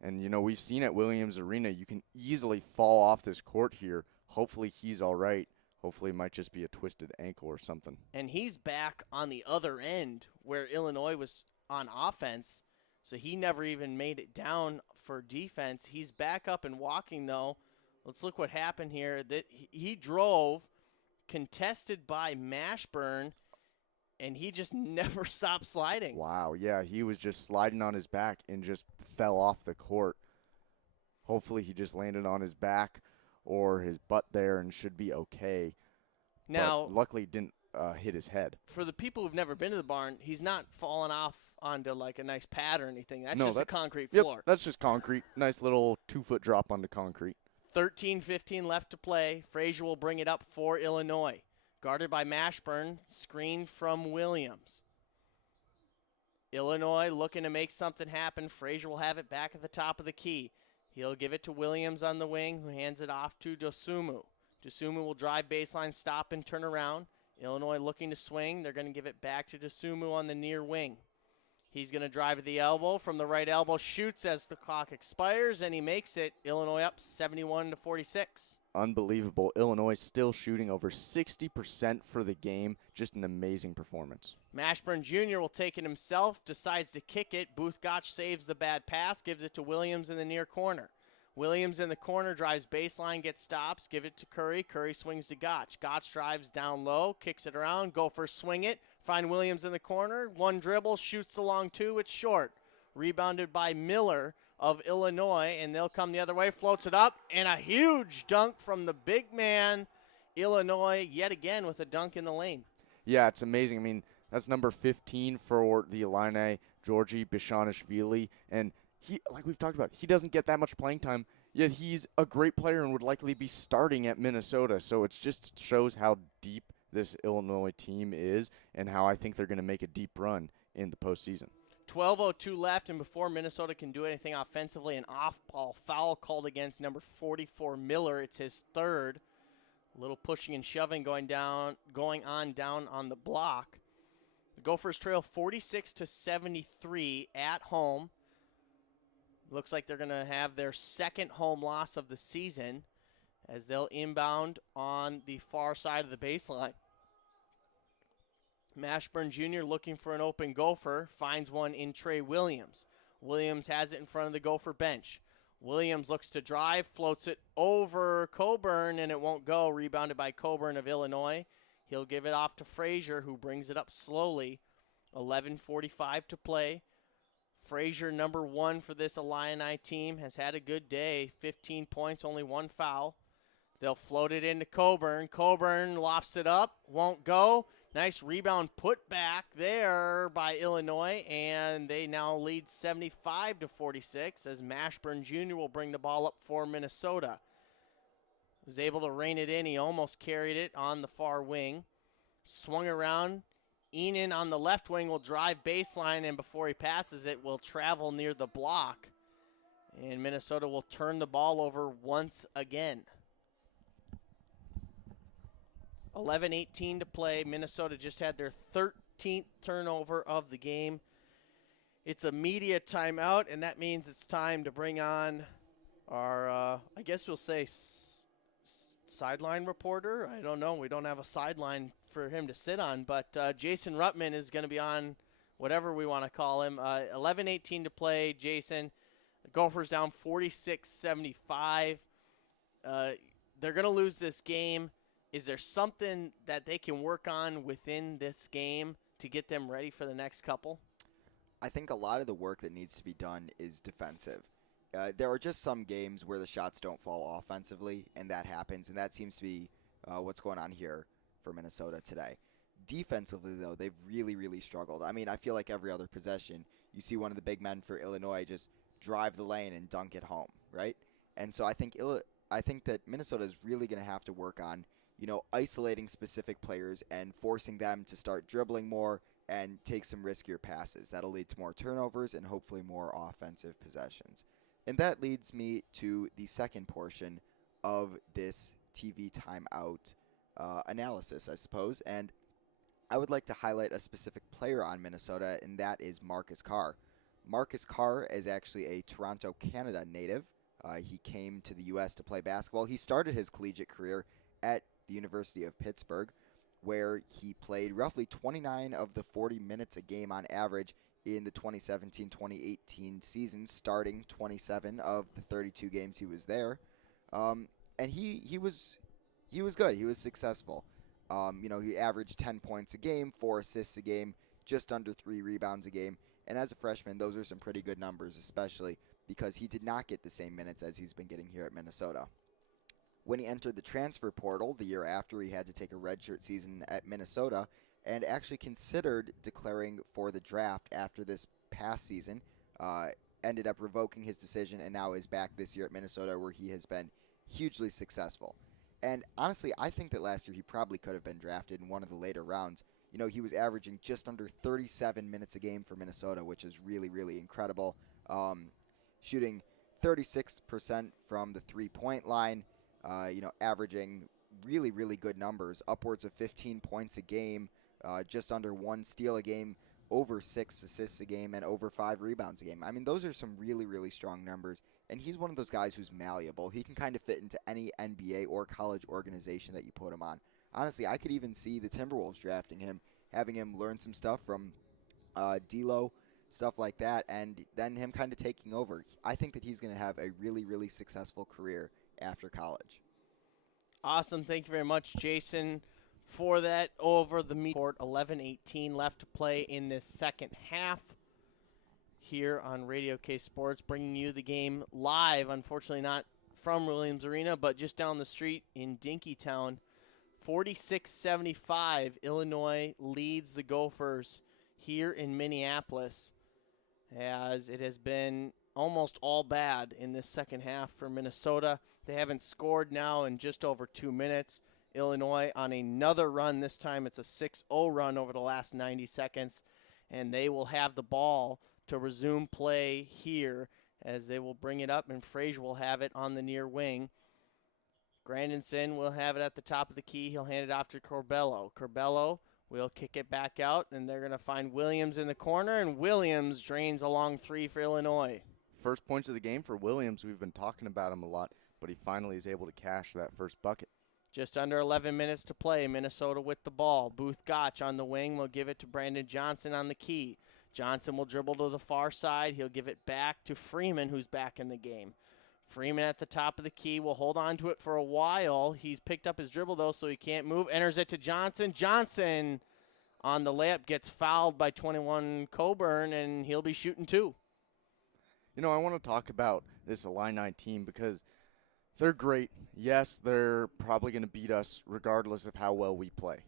And, you know, we've seen at Williams Arena, you can easily fall off this court here. Hopefully he's all right. Hopefully it might just be a twisted ankle or something. And he's back on the other end where Illinois was on offense. So he never even made it down for defense. He's back up and walking, though. Let's look what happened here. That he drove, contested by Mashburn, and he just never stopped sliding. Wow, yeah, he was just sliding on his back and just fell off the court. Hopefully he just landed on his back or his butt there and should be okay. Now, but luckily it didn't hit his head. For the people who've never been to the barn, he's not falling off onto like a nice pad or anything. That's no, just that's a concrete yep, floor. That's just concrete. Nice little 2-foot drop onto concrete. 13:15 left to play. Frazier will bring it up for Illinois. Guarded by Mashburn, screen from Williams. Illinois looking to make something happen. Frazier will have it back at the top of the key. He'll give it to Williams on the wing, who hands it off to Dosunmu. Dosunmu will drive baseline, stop, and turn around. Illinois looking to swing. They're going to give it back to Dosunmu on the near wing. He's going to drive at the elbow. From the right elbow, shoots as the clock expires, and he makes it. Illinois up 71-46. Unbelievable. Illinois still shooting over 60% for the game. Just an amazing performance. Mashburn Jr. will take it himself, decides to kick it. Booth Gotch saves the bad pass, gives it to Williams in the near corner. Williams in the corner, drives baseline, gets stops, give it to Curry. Curry swings to Gotch. Gotch drives down low, kicks it around. Gophers swing it. Find Williams in the corner. One dribble, shoots along 2. It's short. Rebounded by Miller of Illinois, and they'll come the other way. Floats it up, and a huge dunk from the big man Illinois yet again with a dunk in the lane. Yeah, it's amazing. I mean, that's number 15 for the Illini, Georgi Bishanishvili, and he, like we've talked about, he doesn't get that much playing time, yet he's a great player and would likely be starting at Minnesota. So it just shows how deep this Illinois team is and how I think they're going to make a deep run in the postseason. 12:02 left, and before Minnesota can do anything offensively, an off-ball foul called against number 44 Miller. It's his third. A little pushing and shoving going on down on the block. The Gophers trail 46-73 at home. Looks like they're going to have their second home loss of the season as they'll inbound on the far side of the baseline. Mashburn Jr. looking for an open Gopher, finds one in Trey Williams. Williams has it in front of the Gopher bench. Williams looks to drive, floats it over Coburn, and it won't go. Rebounded by Coburn of Illinois. He'll give it off to Frazier, who brings it up slowly. 11:45 to play. Frazier, number 1 for this Illini team, has had a good day. 15 points, only 1 foul. They'll float it into Coburn. Coburn lofts it up, won't go. Nice rebound put back there by Illinois, and they now lead 75-46 as Mashburn Jr. will bring the ball up for Minnesota. Was able to rein it in. He almost carried it on the far wing. Swung around. Enan on the left wing will drive baseline, and before he passes it, will travel near the block. And Minnesota will turn the ball over once again. 11:18 to play. Minnesota just had their 13th turnover of the game. It's a media timeout, and that means it's time to bring on our, I guess we'll say, sideline reporter. I don't know. We don't have a sideline for him to sit on, but Jason Ruttman is going to be on, whatever we want to call him. 11:18 to play, Jason. The Gophers down 46-75. They're going to lose this game. Is there something that they can work on within this game to get them ready for the next couple? I think a lot of the work that needs to be done is defensive. There are just some games where the shots don't fall offensively, and that happens, and that seems to be what's going on here for Minnesota today. Defensively, though, they've really, really struggled. I mean, I feel like every other possession, you see one of the big men for Illinois just drive the lane and dunk it home, right? And so I think that Minnesota is really going to have to work on, isolating specific players and forcing them to start dribbling more and take some riskier passes. That'll lead to more turnovers and hopefully more offensive possessions. And that leads me to the second portion of this TV timeout analysis, I suppose. And I would like to highlight a specific player on Minnesota, and that is Marcus Carr. Marcus Carr is actually a Toronto, Canada native. He came to the U.S. to play basketball. He started his collegiate career at the University of Pittsburgh, where he played roughly 29 of the 40 minutes a game on average in the 2017-2018 season, starting 27 of the 32 games he was there. And he was good. He was successful. He averaged 10 points a game, 4 assists a game, just under 3 rebounds a game. And as a freshman, those are some pretty good numbers, especially because he did not get the same minutes as he's been getting here at Minnesota. When he entered the transfer portal the year after, he had to take a redshirt season at Minnesota and actually considered declaring for the draft after this past season. Ended up revoking his decision and now is back this year at Minnesota, where he has been hugely successful. And honestly, I think that last year he probably could have been drafted in one of the later rounds. He was averaging just under 37 minutes a game for Minnesota, which is really, really incredible. Shooting 36% from the three-point line, averaging really, really good numbers, upwards of 15 points a game, just under 1 steal a game, over 6 assists a game, and over 5 rebounds a game. I mean, those are some really, really strong numbers, and he's one of those guys who's malleable. He can kind of fit into any NBA or college organization that you put him on. Honestly, I could even see the Timberwolves drafting him, having him learn some stuff from D'Lo, stuff like that, and then him kind of taking over. I think that he's going to have a really, really successful career after college. Awesome. Thank you very much, Jason, for that over the meat court. 11:18 left to play in this second half here on Radio K Sports, bringing you the game live. Unfortunately, not from Williams Arena, but just down the street in Dinkytown 46-75, Illinois leads the Gophers here in Minneapolis, as it has been almost all bad in this second half for Minnesota. They haven't scored now in just over 2 minutes. Illinois on another run. This time it's a 6-0 run over the last 90 seconds, and they will have the ball to resume play here as they will bring it up, and Frazier will have it on the near wing. Grandinson will have it at the top of the key. He'll hand it off to Corbello. Corbello will kick it back out, and they're going to find Williams in the corner, and Williams drains a long three for Illinois. First points of the game for Williams. We've been talking about him a lot, but he finally is able to cash that first bucket. Just under 11 minutes to play. Minnesota with the ball. Booth Gotch on the wing will give it to Brandon Johnson on the key. Johnson will dribble to the far side. He'll give it back to Freeman, who's back in the game. Freeman at the top of the key will hold on to it for a while. He's picked up his dribble, though, so he can't move. Enters it to Johnson. Johnson on the layup gets fouled by 21 Coburn, and he'll be shooting two. You know, I want to talk about this Illini team because they're great. Yes, they're probably going to beat us regardless of how well we play.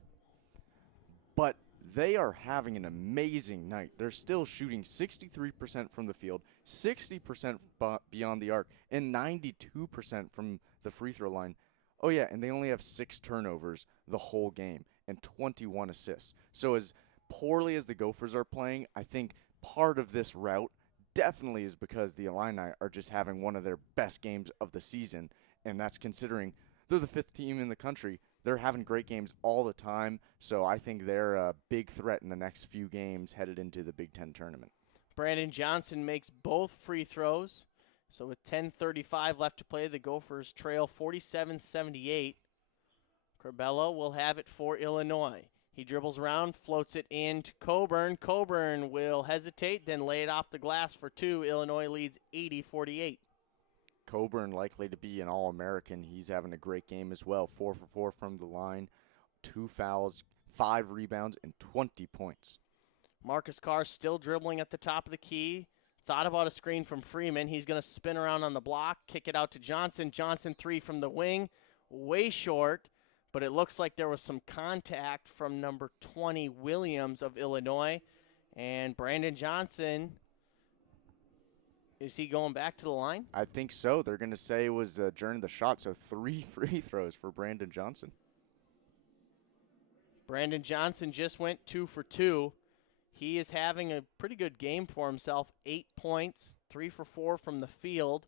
But they are having an amazing night. They're still shooting 63% from the field, 60% beyond the arc, and 92% from the free throw line. Oh, yeah, and they only have 6 turnovers the whole game and 21 assists. So as poorly as the Gophers are playing, I think part of this rout definitely is because the Illini are just having one of their best games of the season, and that's considering they're the 5th team in the country. They're having great games all the time, so I think they're a big threat in the next few games headed into the Big Ten tournament. Brandon Johnson makes both free throws. So with 10:35 left to play, the Gophers trail 47-78. Corbello will have it for Illinois. He dribbles around, floats it in to Coburn. Coburn will hesitate, then lay it off the glass for two. Illinois leads 80-48. Coburn likely to be an All-American. He's having a great game as well. 4 for 4 from the line, 2 fouls, 5 rebounds, and 20 points. Marcus Carr still dribbling at the top of the key. Thought about a screen from Freeman. He's going to spin around on the block, kick it out to Johnson. Johnson 3 from the wing, way short, but it looks like there was some contact from number 20, Williams of Illinois. And Brandon Johnson, is he going back to the line? I think so. They're going to say it was during the shot, so 3 free throws for Brandon Johnson. Brandon Johnson just went 2 for 2. He is having a pretty good game for himself. 8 points, 3 for 4 from the field,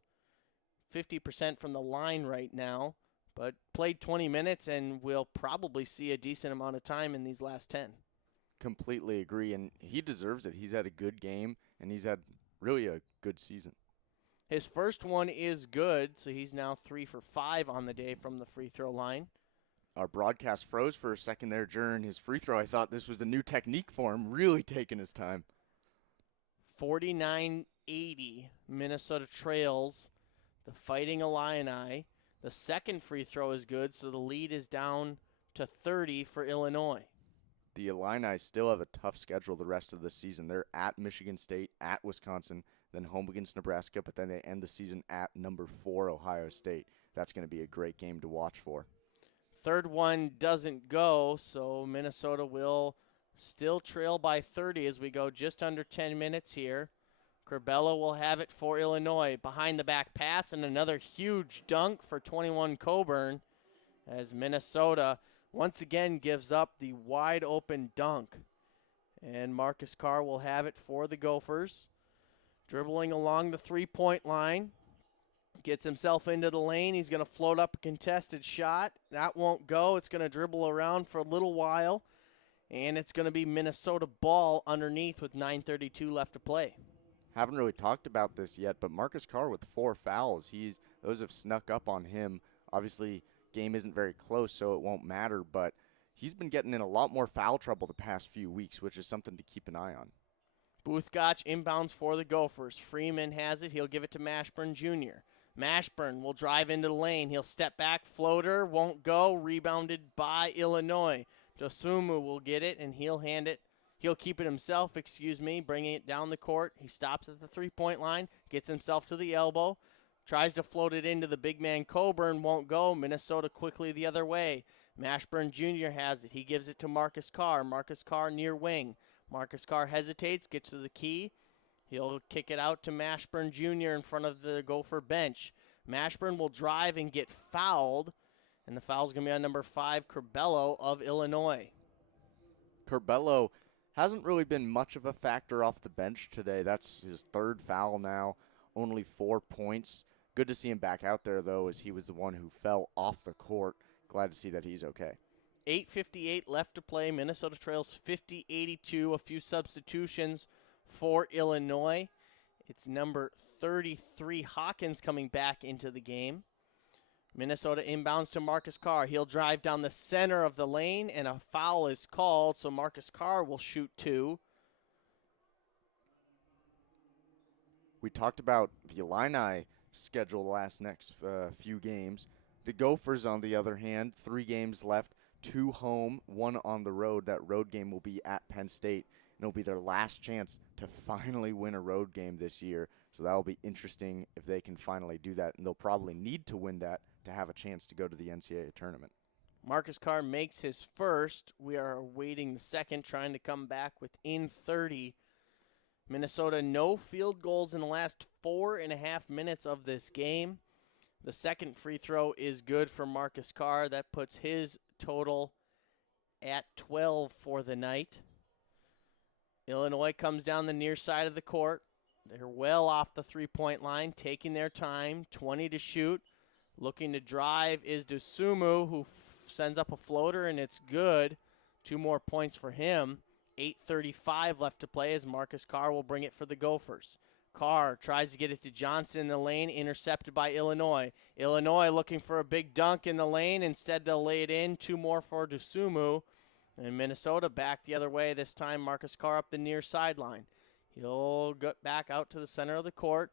50% from the line right now, but played 20 minutes and will probably see a decent amount of time in these last 10. Completely agree, and he deserves it. He's had a good game, and he's had really a good season. His first one is good, so he's now 3 for 5 on the day from the free throw line. Our broadcast froze for a second there during his free throw. I thought this was a new technique for him, really taking his time. 49-80, Minnesota trails the Fighting Illini. The second free throw is good, so the lead is down to 30 for Illinois. The Illini still have a tough schedule the rest of the season. They're at Michigan State, at Wisconsin, then home against Nebraska, but then they end the season at number 4 Ohio State. That's going to be a great game to watch for. Third one doesn't go, so Minnesota will still trail by 30 as we go just under 10 minutes here. Corbello will have it for Illinois. Behind the back pass and another huge dunk for 21 Coburn as Minnesota once again gives up the wide open dunk. And Marcus Carr will have it for the Gophers. Dribbling along the three-point line. Gets himself into the lane. He's going to float up a contested shot. That won't go. It's going to dribble around for a little while. And it's going to be Minnesota ball underneath with 9:32 left to play. Haven't really talked about this yet, but Marcus Carr with 4 fouls. Those have snuck up on him. Obviously, game isn't very close, so it won't matter, but he's been getting in a lot more foul trouble the past few weeks, which is something to keep an eye on. Booth Gotch inbounds for the Gophers. Freeman has it. He'll give it to Mashburn Jr. Mashburn will drive into the lane. He'll step back, floater, won't go. Rebounded by Illinois. Dosumu will get it, and he'll keep it himself, bringing it down the court. He stops at the three-point line, gets himself to the elbow, Tries to float it into the big man Coburn, won't go. Minnesota quickly the other way. Mashburn Jr. has it. He gives it to Marcus Carr. Marcus Carr near wing. Marcus Carr hesitates, gets to the key. He'll kick it out to Mashburn Jr. in front of the Gopher bench. Mashburn will drive and get fouled, and the foul's going to be on number 5, Corbello of Illinois. Corbello hasn't really been much of a factor off the bench today. That's his 3rd foul now, only 4 points. Good to see him back out there, though, as he was the one who fell off the court. Glad to see that he's okay. 8:58 left to play. Minnesota trails 50-82. A few substitutions for Illinois. It's number 33, Hawkins, coming back into the game. Minnesota inbounds to Marcus Carr. He'll drive down the center of the lane, and a foul is called, so Marcus Carr will shoot 2. We talked about the Illini schedule the last next few games. The Gophers, on the other hand, 3 games left, 2 home, 1 on the road. That road game will be at Penn State, and it'll be their last chance to finally win a road game this year. So that will be interesting if they can finally do that, and they'll probably need to win that to have a chance to go to the NCAA tournament. Marcus Carr makes his first. We are awaiting the second, trying to come back within 30. Minnesota, no field goals in the last 4.5 minutes of this game. The second free throw is good for Marcus Carr. That puts his total at 12 for the night. Illinois comes down the near side of the court. They're well off the three-point line, taking their time, 20 to shoot. Looking to drive is Dusumu, who sends up a floater, and it's good. 2 more points for him. 8:35 left to play as Marcus Carr will bring it for the Gophers. Carr tries to get it to Johnson in the lane, intercepted by Illinois. Illinois looking for a big dunk in the lane. Instead, they'll lay it in. 2 more for Dusumu. And Minnesota back the other way. This time, Marcus Carr up the near sideline. He'll get back out to the center of the court.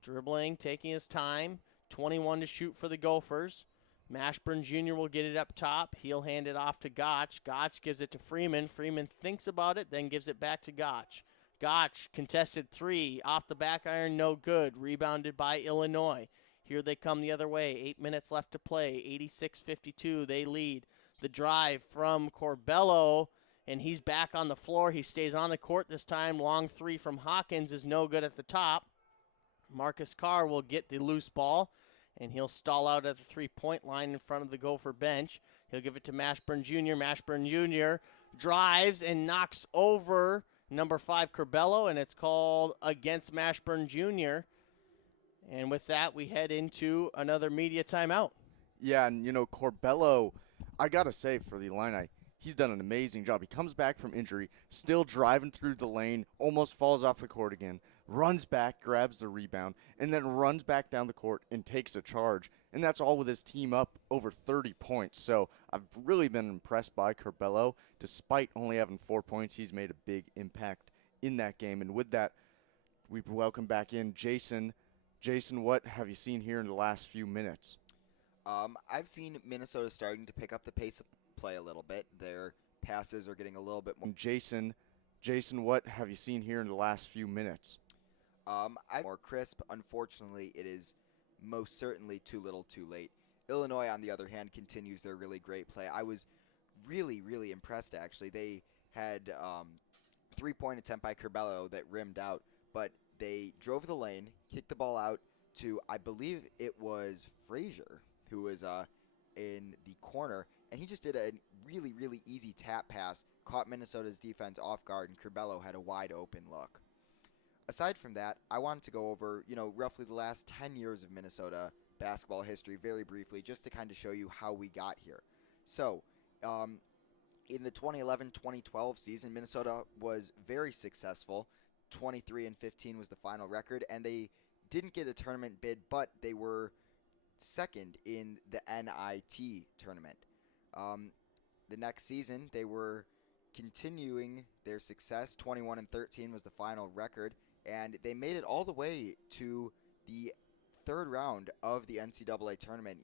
Dribbling, taking his time. 21 to shoot for the Gophers. Mashburn Jr. will get it up top. He'll hand it off to Gotch. Gotch gives it to Freeman. Freeman thinks about it, then gives it back to Gotch. Gotch, contested 3. Off the back iron, no good. Rebounded by Illinois. Here they come the other way. 8 minutes left to play. 86-52, they lead. The drive from Corbello, and he's back on the floor. He stays on the court this time. Long 3 from Hawkins is no good at the top. Marcus Carr will get the loose ball, and he'll stall out at the three-point line in front of the Gopher bench. He'll give it to Mashburn Jr. Mashburn Jr. drives and knocks over number 5, Corbello, and it's called against Mashburn Jr. And with that, we head into another media timeout. Yeah, and, Corbello, I got to say, for the Illini, he's done an amazing job. He comes back from injury, still driving through the lane, almost falls off the court again, runs back, grabs the rebound, and then runs back down the court and takes a charge. And that's all with his team up over 30 points. So I've really been impressed by Corbello. Despite only having 4 points, he's made a big impact in that game. And with that, we welcome back in Jason. Jason, what have you seen here in the last few minutes? I've seen Minnesota starting to pick up the pace of play a little bit. Their passes are getting a little bit more. Jason, what have you seen here in the last few minutes? I'm more crisp. Unfortunately, it is most certainly too little too late. Illinois, on the other hand, continues their really great play. I was really, really impressed, actually. They had 3-point attempt by Corbello that rimmed out, but they drove the lane, kicked the ball out to, I believe it was Frazier, who was in the corner, and he just did a really, really easy tap pass, caught Minnesota's defense off guard, and Corbello had a wide open look. Aside from that, I wanted to go over, roughly the last 10 years of Minnesota basketball history very briefly, just to kind of show you how we got here. So, in the 2011-2012 season, Minnesota was very successful. 23-15 was the final record, and they didn't get a tournament bid, but they were second in the NIT tournament. The next season, they were continuing their success. 21-13 was the final record, and they made it all the way to the third round of the NCAA tournament.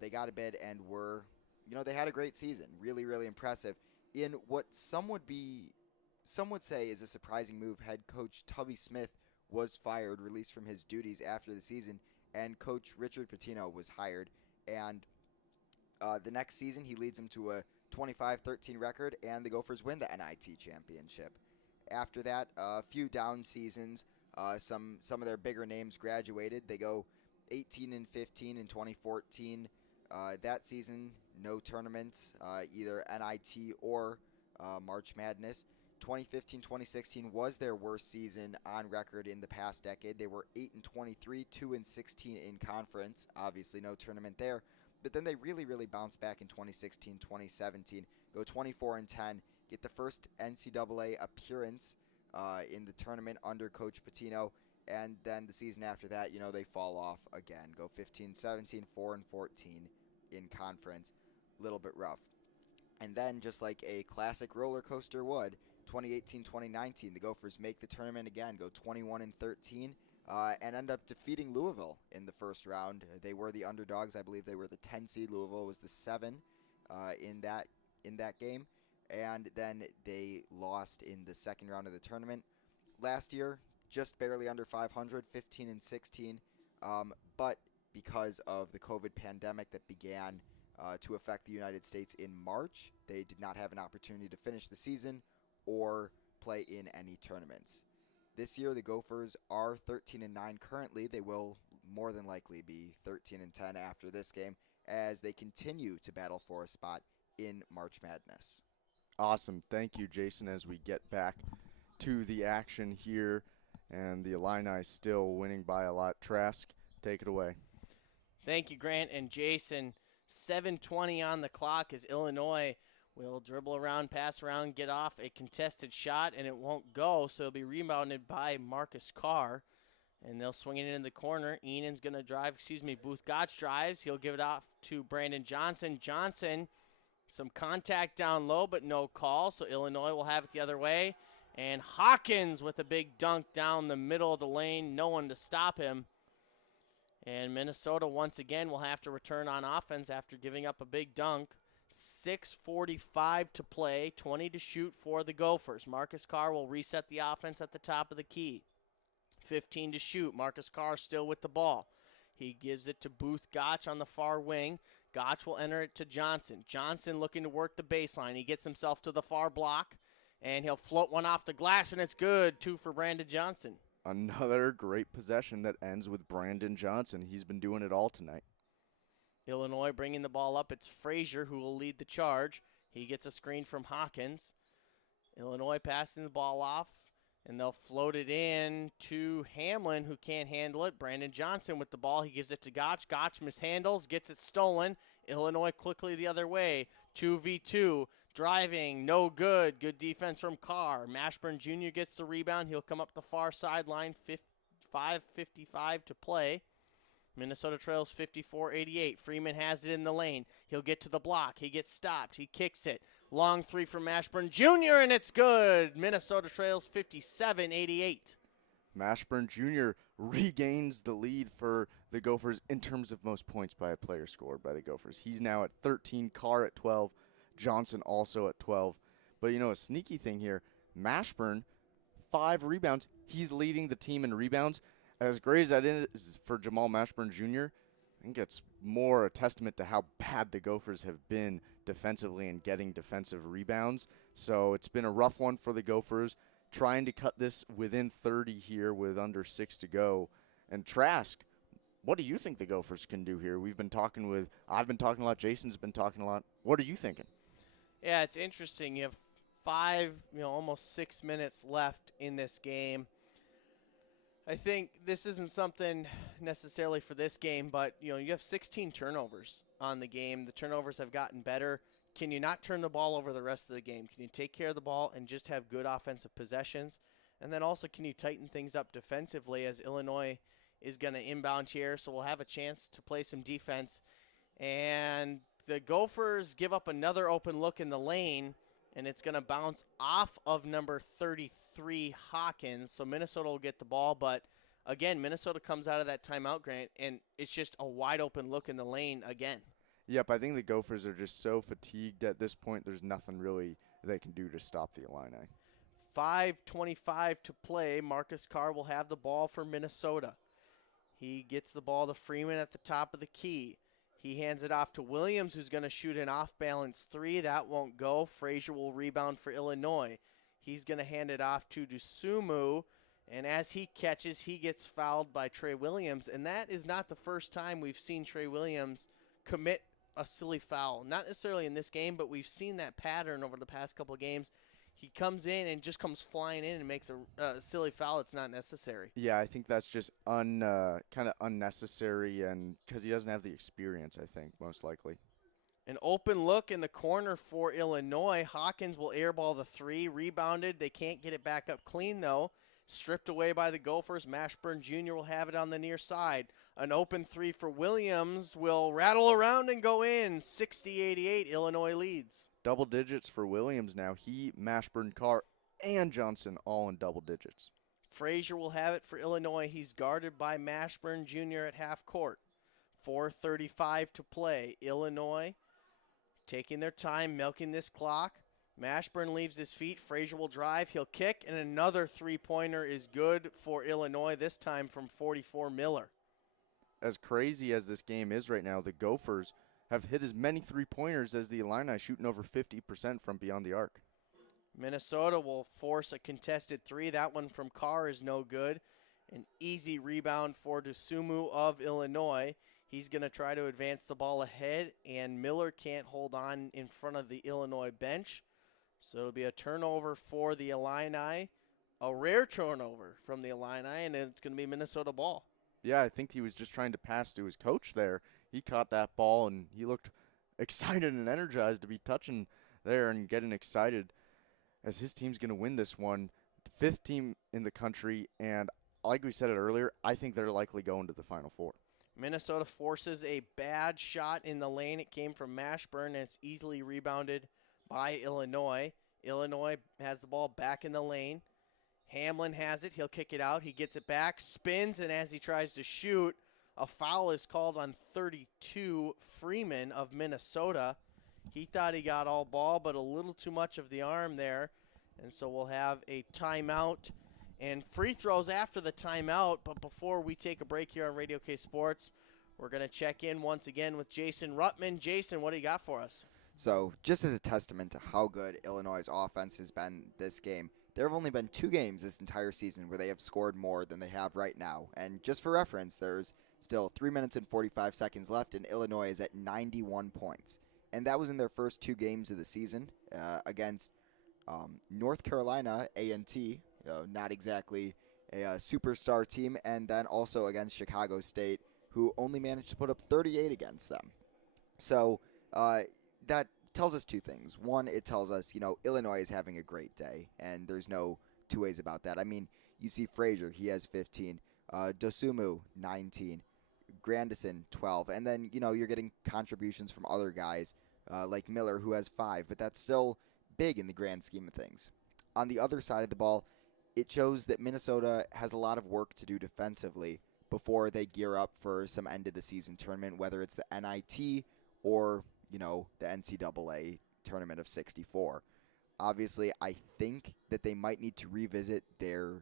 They got a bid and were, they had a great season. Really, really impressive. In what some would say is a surprising move, head coach Tubby Smith was fired, released from his duties after the season, and Coach Richard Pitino was hired. And the next season, he leads them to a 25-13 record, and the Gophers win the NIT championship. After that, a few down seasons. Some of their bigger names graduated. They go 18-15 in 2014. That season, no tournaments, either NIT or March Madness. 2015-2016 was their worst season on record in the past decade. They were 8-23, 2-16 in conference. Obviously, no tournament there. But then they really, really bounced back in 2016-2017. Go 24-10, get the first NCAA appearance in the tournament under Coach Pitino. And then the season after that, they fall off again. Go 15-17, 4-14 in conference. A little bit rough. And then, just like a classic roller coaster would, 2018-2019, the Gophers make the tournament again, go 21-13, and end up defeating Louisville in the first round. They were the underdogs. I believe they were the 10 seed. Louisville was the 7 in that game. And then they lost in the second round of the tournament. Last year, just barely under 500, 15-16. But because of the COVID pandemic that began to affect the United States in March, they did not have an opportunity to finish the season or play in any tournaments. This year, the Gophers are 13-9 currently. They will more than likely be 13-10 after this game as they continue to battle for a spot in March Madness. Awesome. Thank you, Jason, as we get back to the action here. And the Illini still winning by a lot. Trask, take it away. Thank you, Grant and Jason. 7:20 on the clock as Illinois will dribble around, pass around, get off a contested shot, and it won't go, so it'll be rebounded by Marcus Carr. And they'll swing it in the corner. Enan's going to drive, Booth Gotch drives. He'll give it off to Brandon Johnson. Johnson, some contact down low, but no call, so Illinois will have it the other way. And Hawkins with a big dunk down the middle of the lane. No one to stop him. And Minnesota once again will have to return on offense after giving up a big dunk. 6:45 to play, 20 to shoot for the Gophers. Marcus Carr will reset the offense at the top of the key. 15 to shoot. Marcus Carr still with the ball. He gives it to Booth Gotch on the far wing. Gotch will enter it to Johnson. Johnson looking to work the baseline. He gets himself to the far block, and he'll float one off the glass, and it's good. 2 for Brandon Johnson. Another great possession that ends with Brandon Johnson. He's been doing it all tonight. Illinois bringing the ball up. It's Frazier who will lead the charge. He gets a screen from Hawkins. Illinois passing the ball off, and they'll float it in to Hamlin, who can't handle it. Brandon Johnson with the ball. He gives it to Gotch. Gotch mishandles, gets it stolen. Illinois quickly the other way. 2v2. Driving, no good. Good defense from Carr. Mashburn Jr. gets the rebound. He'll come up the far sideline. 5:55 to play. Minnesota trails 54-88. Freeman has it in the lane. He'll get to the block. He gets stopped. He kicks it. Long three from Mashburn Jr., and it's good. Minnesota trails 57-88. Mashburn Jr. regains the lead for the Gophers in terms of most points by a player scored by the Gophers. He's now at 13, Carr at 12, Johnson also at 12. But, a sneaky thing here, Mashburn, 5 rebounds. He's leading the team in rebounds. As great as that is for Jamal Mashburn Jr., I think it's more a testament to how bad the Gophers have been defensively and getting defensive rebounds. So it's been a rough one for the Gophers, trying to cut this within 30 here with under 6 to go. And Trask, what do you think the Gophers can do here? I've been talking a lot, Jason's been talking a lot. What are you thinking? Yeah, it's interesting. You have 5, almost 6 minutes left in this game. I think this isn't something necessarily for this game, but, you have 16 turnovers on the game. The turnovers have gotten better. Can you not turn the ball over the rest of the game? Can you take care of the ball and just have good offensive possessions? And then also, can you tighten things up defensively as Illinois is going to inbound here, so we'll have a chance to play some defense. And the Gophers give up another open look in the lane, and it's going to bounce off of number 33, Hawkins. So Minnesota will get the ball, but again, Minnesota comes out of that timeout, Grant, and it's just a wide open look in the lane again. Yep, I think the Gophers are just so fatigued at this point, there's nothing really they can do to stop the Illini. 5:25 to play. Marcus Carr will have the ball for Minnesota. He gets the ball to Freeman at the top of the key. He hands it off to Williams, who's going to shoot an off-balance three. That won't go. Frazier will rebound for Illinois. He's going to hand it off to Dusumu, and as he catches, he gets fouled by Trey Williams, and that is not the first time we've seen Trey Williams commit a silly foul. Not necessarily in this game, but we've seen that pattern over the past couple of games. He comes in and just comes flying in and makes a silly foul. It's not necessary. Yeah, I think that's just kind of unnecessary, and because he doesn't have the experience, I think, most likely. An open look in the corner for Illinois. Hawkins will airball the three. Rebounded. They can't get it back up clean, though. Stripped away by the Gophers. Mashburn Jr. will have it on the near side. An open three for Williams will rattle around and go in. 60-88, Illinois leads. Double digits for Williams now. He, Mashburn, Carr, and Johnson all in double digits. Frazier will have it for Illinois. He's guarded by Mashburn Jr. at half court. 4:35 to play. Illinois taking their time, milking this clock. Mashburn leaves his feet. Frazier will drive. He'll kick, and another three-pointer is good for Illinois, this time from 44 Miller. As crazy as this game is right now, the Gophers have hit as many three-pointers as the Illini, shooting over 50% from beyond the arc. Minnesota will force a contested three. That one from Carr is no good. An easy rebound for Dusumu of Illinois. He's going to try to advance the ball ahead, and Miller can't hold on in front of the Illinois bench. So it'll be a turnover for the Illini, a rare turnover from the Illini, and it's going to be Minnesota ball. Yeah, I think he was just trying to pass to his coach there. He caught that ball, and he looked excited and energized to be touching there and getting excited as his team's going to win this one. The fifth team in the country, and like we said it earlier, I think they're likely going to the Final Four. Minnesota forces a bad shot in the lane. It came from Mashburn, and it's easily rebounded by Illinois. Illinois has the ball back in the lane. Hamlin has it. He'll kick it out. He gets it back, spins, and as he tries to shoot, a foul is called on 32, Freeman of Minnesota. He thought he got all ball, but a little too much of the arm there. And so we'll have a timeout and free throws after the timeout. But before we take a break here on Radio K Sports, we're going to check in once again with Jason Ruttman. Jason, what do you got for us? So, just as a testament to how good Illinois' offense has been this game, there have only been 2 games this entire season where they have scored more than they have right now. And just for reference, there's still 3 minutes and 45 seconds left, and Illinois is at 91 points. And that was in their first 2 games of the season against North Carolina A&T, not exactly a superstar team, and then also against Chicago State, who only managed to put up 38 against them. So that tells us 2 things. One, it tells us, Illinois is having a great day, and there's no 2 ways about that. I mean, you see Frazier, he has 15. Dosumu, 19. Grandison, 12. And then, you're getting contributions from other guys like Miller, who has 5. But that's still big in the grand scheme of things. On the other side of the ball, it shows that Minnesota has a lot of work to do defensively before they gear up for some end-of-the-season tournament, whether it's the NIT or, the NCAA tournament of 64. Obviously, I think that they might need to revisit their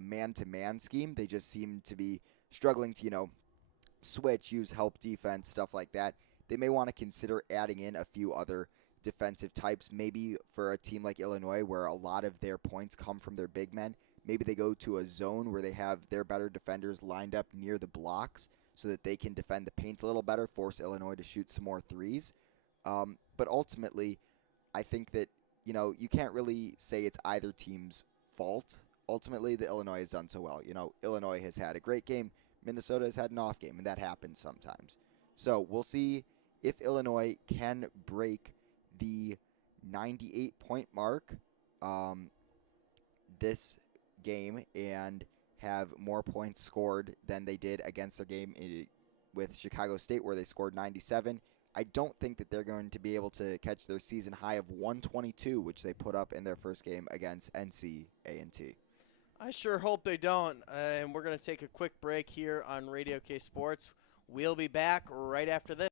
man-to-man scheme. They just seem to be struggling to, switch, use help defense, stuff like that. They may want to consider adding in a few other defensive types, maybe for a team like Illinois where a lot of their points come from their big men. Maybe they go to a zone where they have their better defenders lined up near the blocks so that they can defend the paint a little better, force Illinois to shoot some more threes. But ultimately, I think that, you can't really say it's either team's fault. Ultimately, the Illinois has done so well. Illinois has had a great game. Minnesota has had an off game, and that happens sometimes. So we'll see if Illinois can break the 98-point mark this game and have more points scored than they did against their game with Chicago State, where they scored 97. I don't think that they're going to be able to catch their season high of 122, which they put up in their first game against NC A&T. I sure hope they don't. And we're going to take a quick break here on Radio K Sports. We'll be back right after this.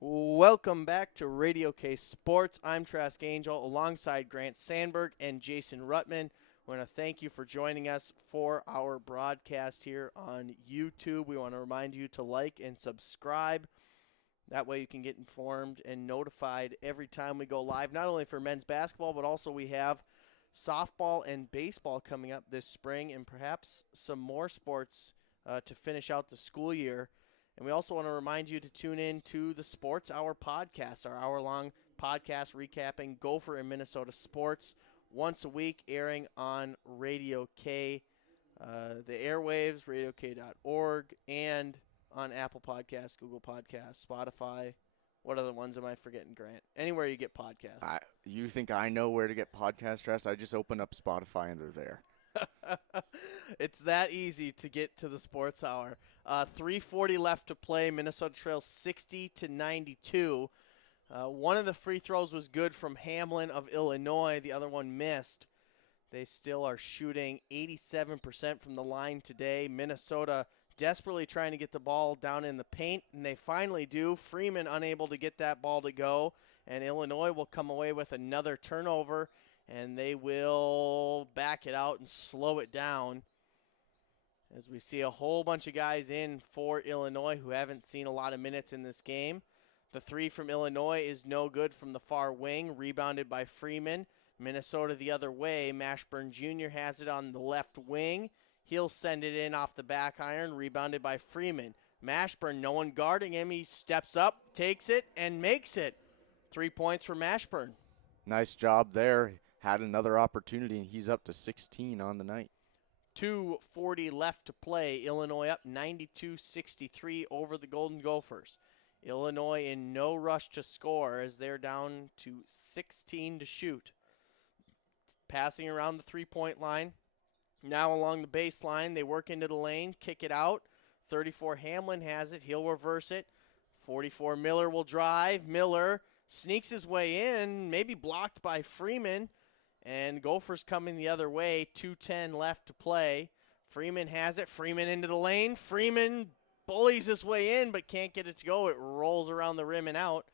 Welcome back to Radio K Sports. I'm Trask Angel alongside Grant Sandberg and Jason Ruttman. We want to thank you for joining us for our broadcast here on YouTube. We want to remind you to like and subscribe. That way you can get informed and notified every time we go live, not only for men's basketball, but also we have softball and baseball coming up this spring and perhaps some more sports to finish out the school year. And we also want to remind you to tune in to the Sports Hour podcast, our hour-long podcast recapping Gopher and Minnesota sports once a week, airing on Radio K, the airwaves, radiok.org, and on Apple Podcasts, Google Podcasts, Spotify. What other ones am I forgetting, Grant? Anywhere you get podcasts. You think I know where to get podcast dress? I just open up Spotify and they're there. It's that easy to get to the Sports Hour. 3:40 left to play. Minnesota trails 60-92. One of the free throws was good from Hamlin of Illinois. The other one missed. They still are shooting 87% from the line today. Minnesota desperately trying to get the ball down in the paint, and they finally do. Freeman unable to get that ball to go, and Illinois will come away with another turnover, and they will back it out and slow it down as we see a whole bunch of guys in for Illinois who haven't seen a lot of minutes in this game. The three from Illinois is no good from the far wing, rebounded by Freeman. Minnesota the other way. Mashburn Jr. has it on the left wing. He'll send it in off the back iron, rebounded by Freeman. Mashburn, no one guarding him. He steps up, takes it, and makes it. 3 points for Mashburn. Nice job there. Had another opportunity, and he's up to 16 on the night. 2:40 left to play. Illinois up 92-63 over the Golden Gophers. Illinois in no rush to score as they're down to 16 to shoot. Passing around the three-point line. Now along the baseline, they work into the lane, kick it out. 34 Hamlin has it. He'll reverse it. 44 Miller will drive. Miller sneaks his way in, maybe blocked by Freeman. And Gophers coming the other way. 2:10 left to play. Freeman has it. Freeman into the lane. Freeman bullies his way in but can't get it to go. It rolls around the rim and out.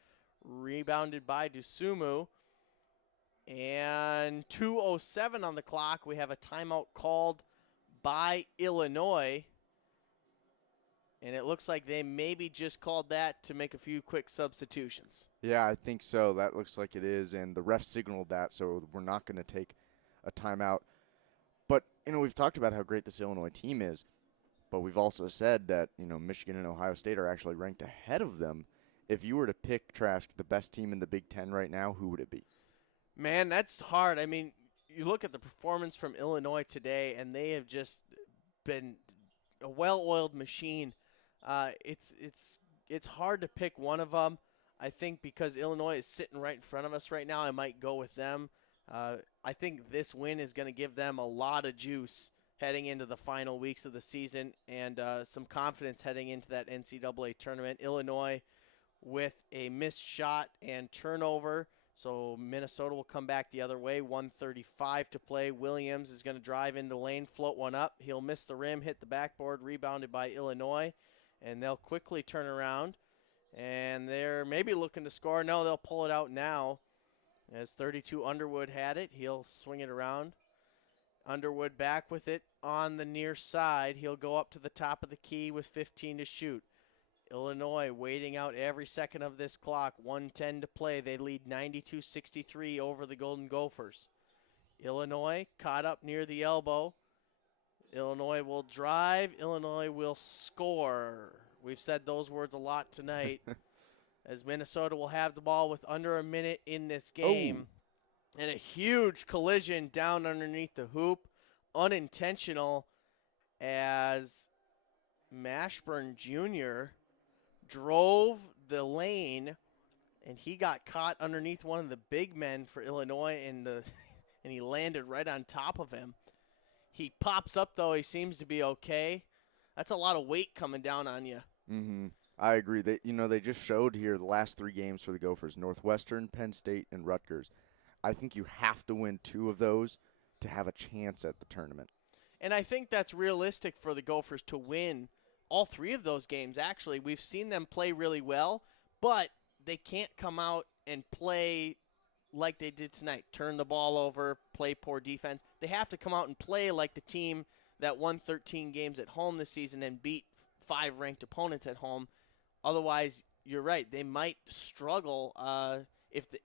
Rebounded by Dusumu. And 2:07 on the clock. We have a timeout called by Illinois. And it looks like they maybe just called that to make a few quick substitutions. Yeah, I think so. That looks like it is. And the ref signaled that, so we're not going to take a timeout. But, we've talked about how great this Illinois team is. But we've also said that, Michigan and Ohio State are actually ranked ahead of them. If you were to pick, Trask, the best team in the Big Ten right now, who would it be? Man, that's hard. I mean, you look at the performance from Illinois today, and they have just been a well-oiled machine. It's hard to pick one of them. I think because Illinois is sitting right in front of us right now, I might go with them. I think this win is going to give them a lot of juice heading into the final weeks of the season and some confidence heading into that NCAA tournament. Illinois with a missed shot and turnover. So Minnesota will come back the other way. 1:35 to play. Williams is going to drive into the lane, float one up. He'll miss the rim, hit the backboard, rebounded by Illinois. And they'll quickly turn around. And they're maybe looking to score. No, they'll pull it out now. As 32 Underwood had it, he'll swing it around. Underwood back with it on the near side. He'll go up to the top of the key with 15 to shoot. Illinois waiting out every second of this clock. 1:10 to play. They lead 92-63 over the Golden Gophers. Illinois caught up near the elbow. Illinois will drive. Illinois will score. We've said those words a lot tonight as Minnesota will have the ball with under a minute in this game. Oh. And a huge collision down underneath the hoop. Unintentional as Mashburn Jr. drove the lane, and he got caught underneath one of the big men for Illinois, and he landed right on top of him. He pops up, though. He seems to be okay. That's a lot of weight coming down on you. Mm-hmm. I agree. They just showed here the last three games for the Gophers, Northwestern, Penn State, and Rutgers. I think you have to win two of those to have a chance at the tournament. And I think that's realistic for the Gophers to win all three of those games, actually. We've seen them play really well, but they can't come out and play like they did tonight. Turn the ball over, play poor defense. They have to come out and play like the team that won 13 games at home this season and beat 5 ranked opponents at home. Otherwise, you're right. They might struggle.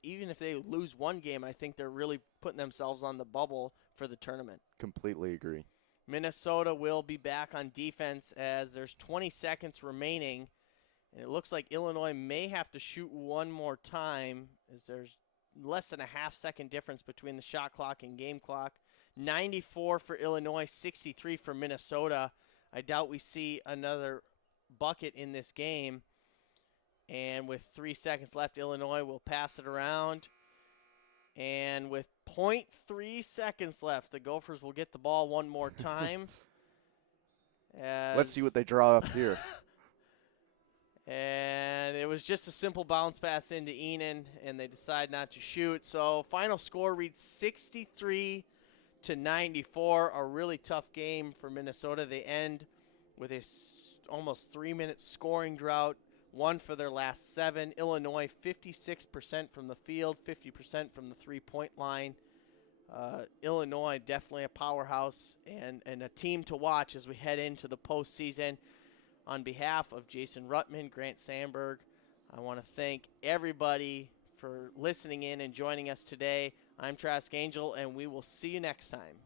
Even if they lose one game, I think they're really putting themselves on the bubble for the tournament. Completely agree. Minnesota will be back on defense as there's 20 seconds remaining. And it looks like Illinois may have to shoot one more time as there's less than a half-second difference between the shot clock and game clock. 94 for Illinois, 63 for Minnesota. I doubt we see another bucket in this game. And with 3 seconds left, Illinois will pass it around. And with 0.3 seconds left, the Gophers will get the ball one more time. Let's see what they draw up here. And it was just a simple bounce pass into Enan, and they decide not to shoot. So final score reads 63-94, a really tough game for Minnesota. They end with a almost 3-minute scoring drought, one for their last 7. Illinois, 56% from the field, 50% from the three-point line. Illinois, definitely a powerhouse and a team to watch as we head into the postseason. On behalf of Jason Ruttman, Grant Sandberg, I want to thank everybody for listening in and joining us today. I'm Trask Angel, and we will see you next time.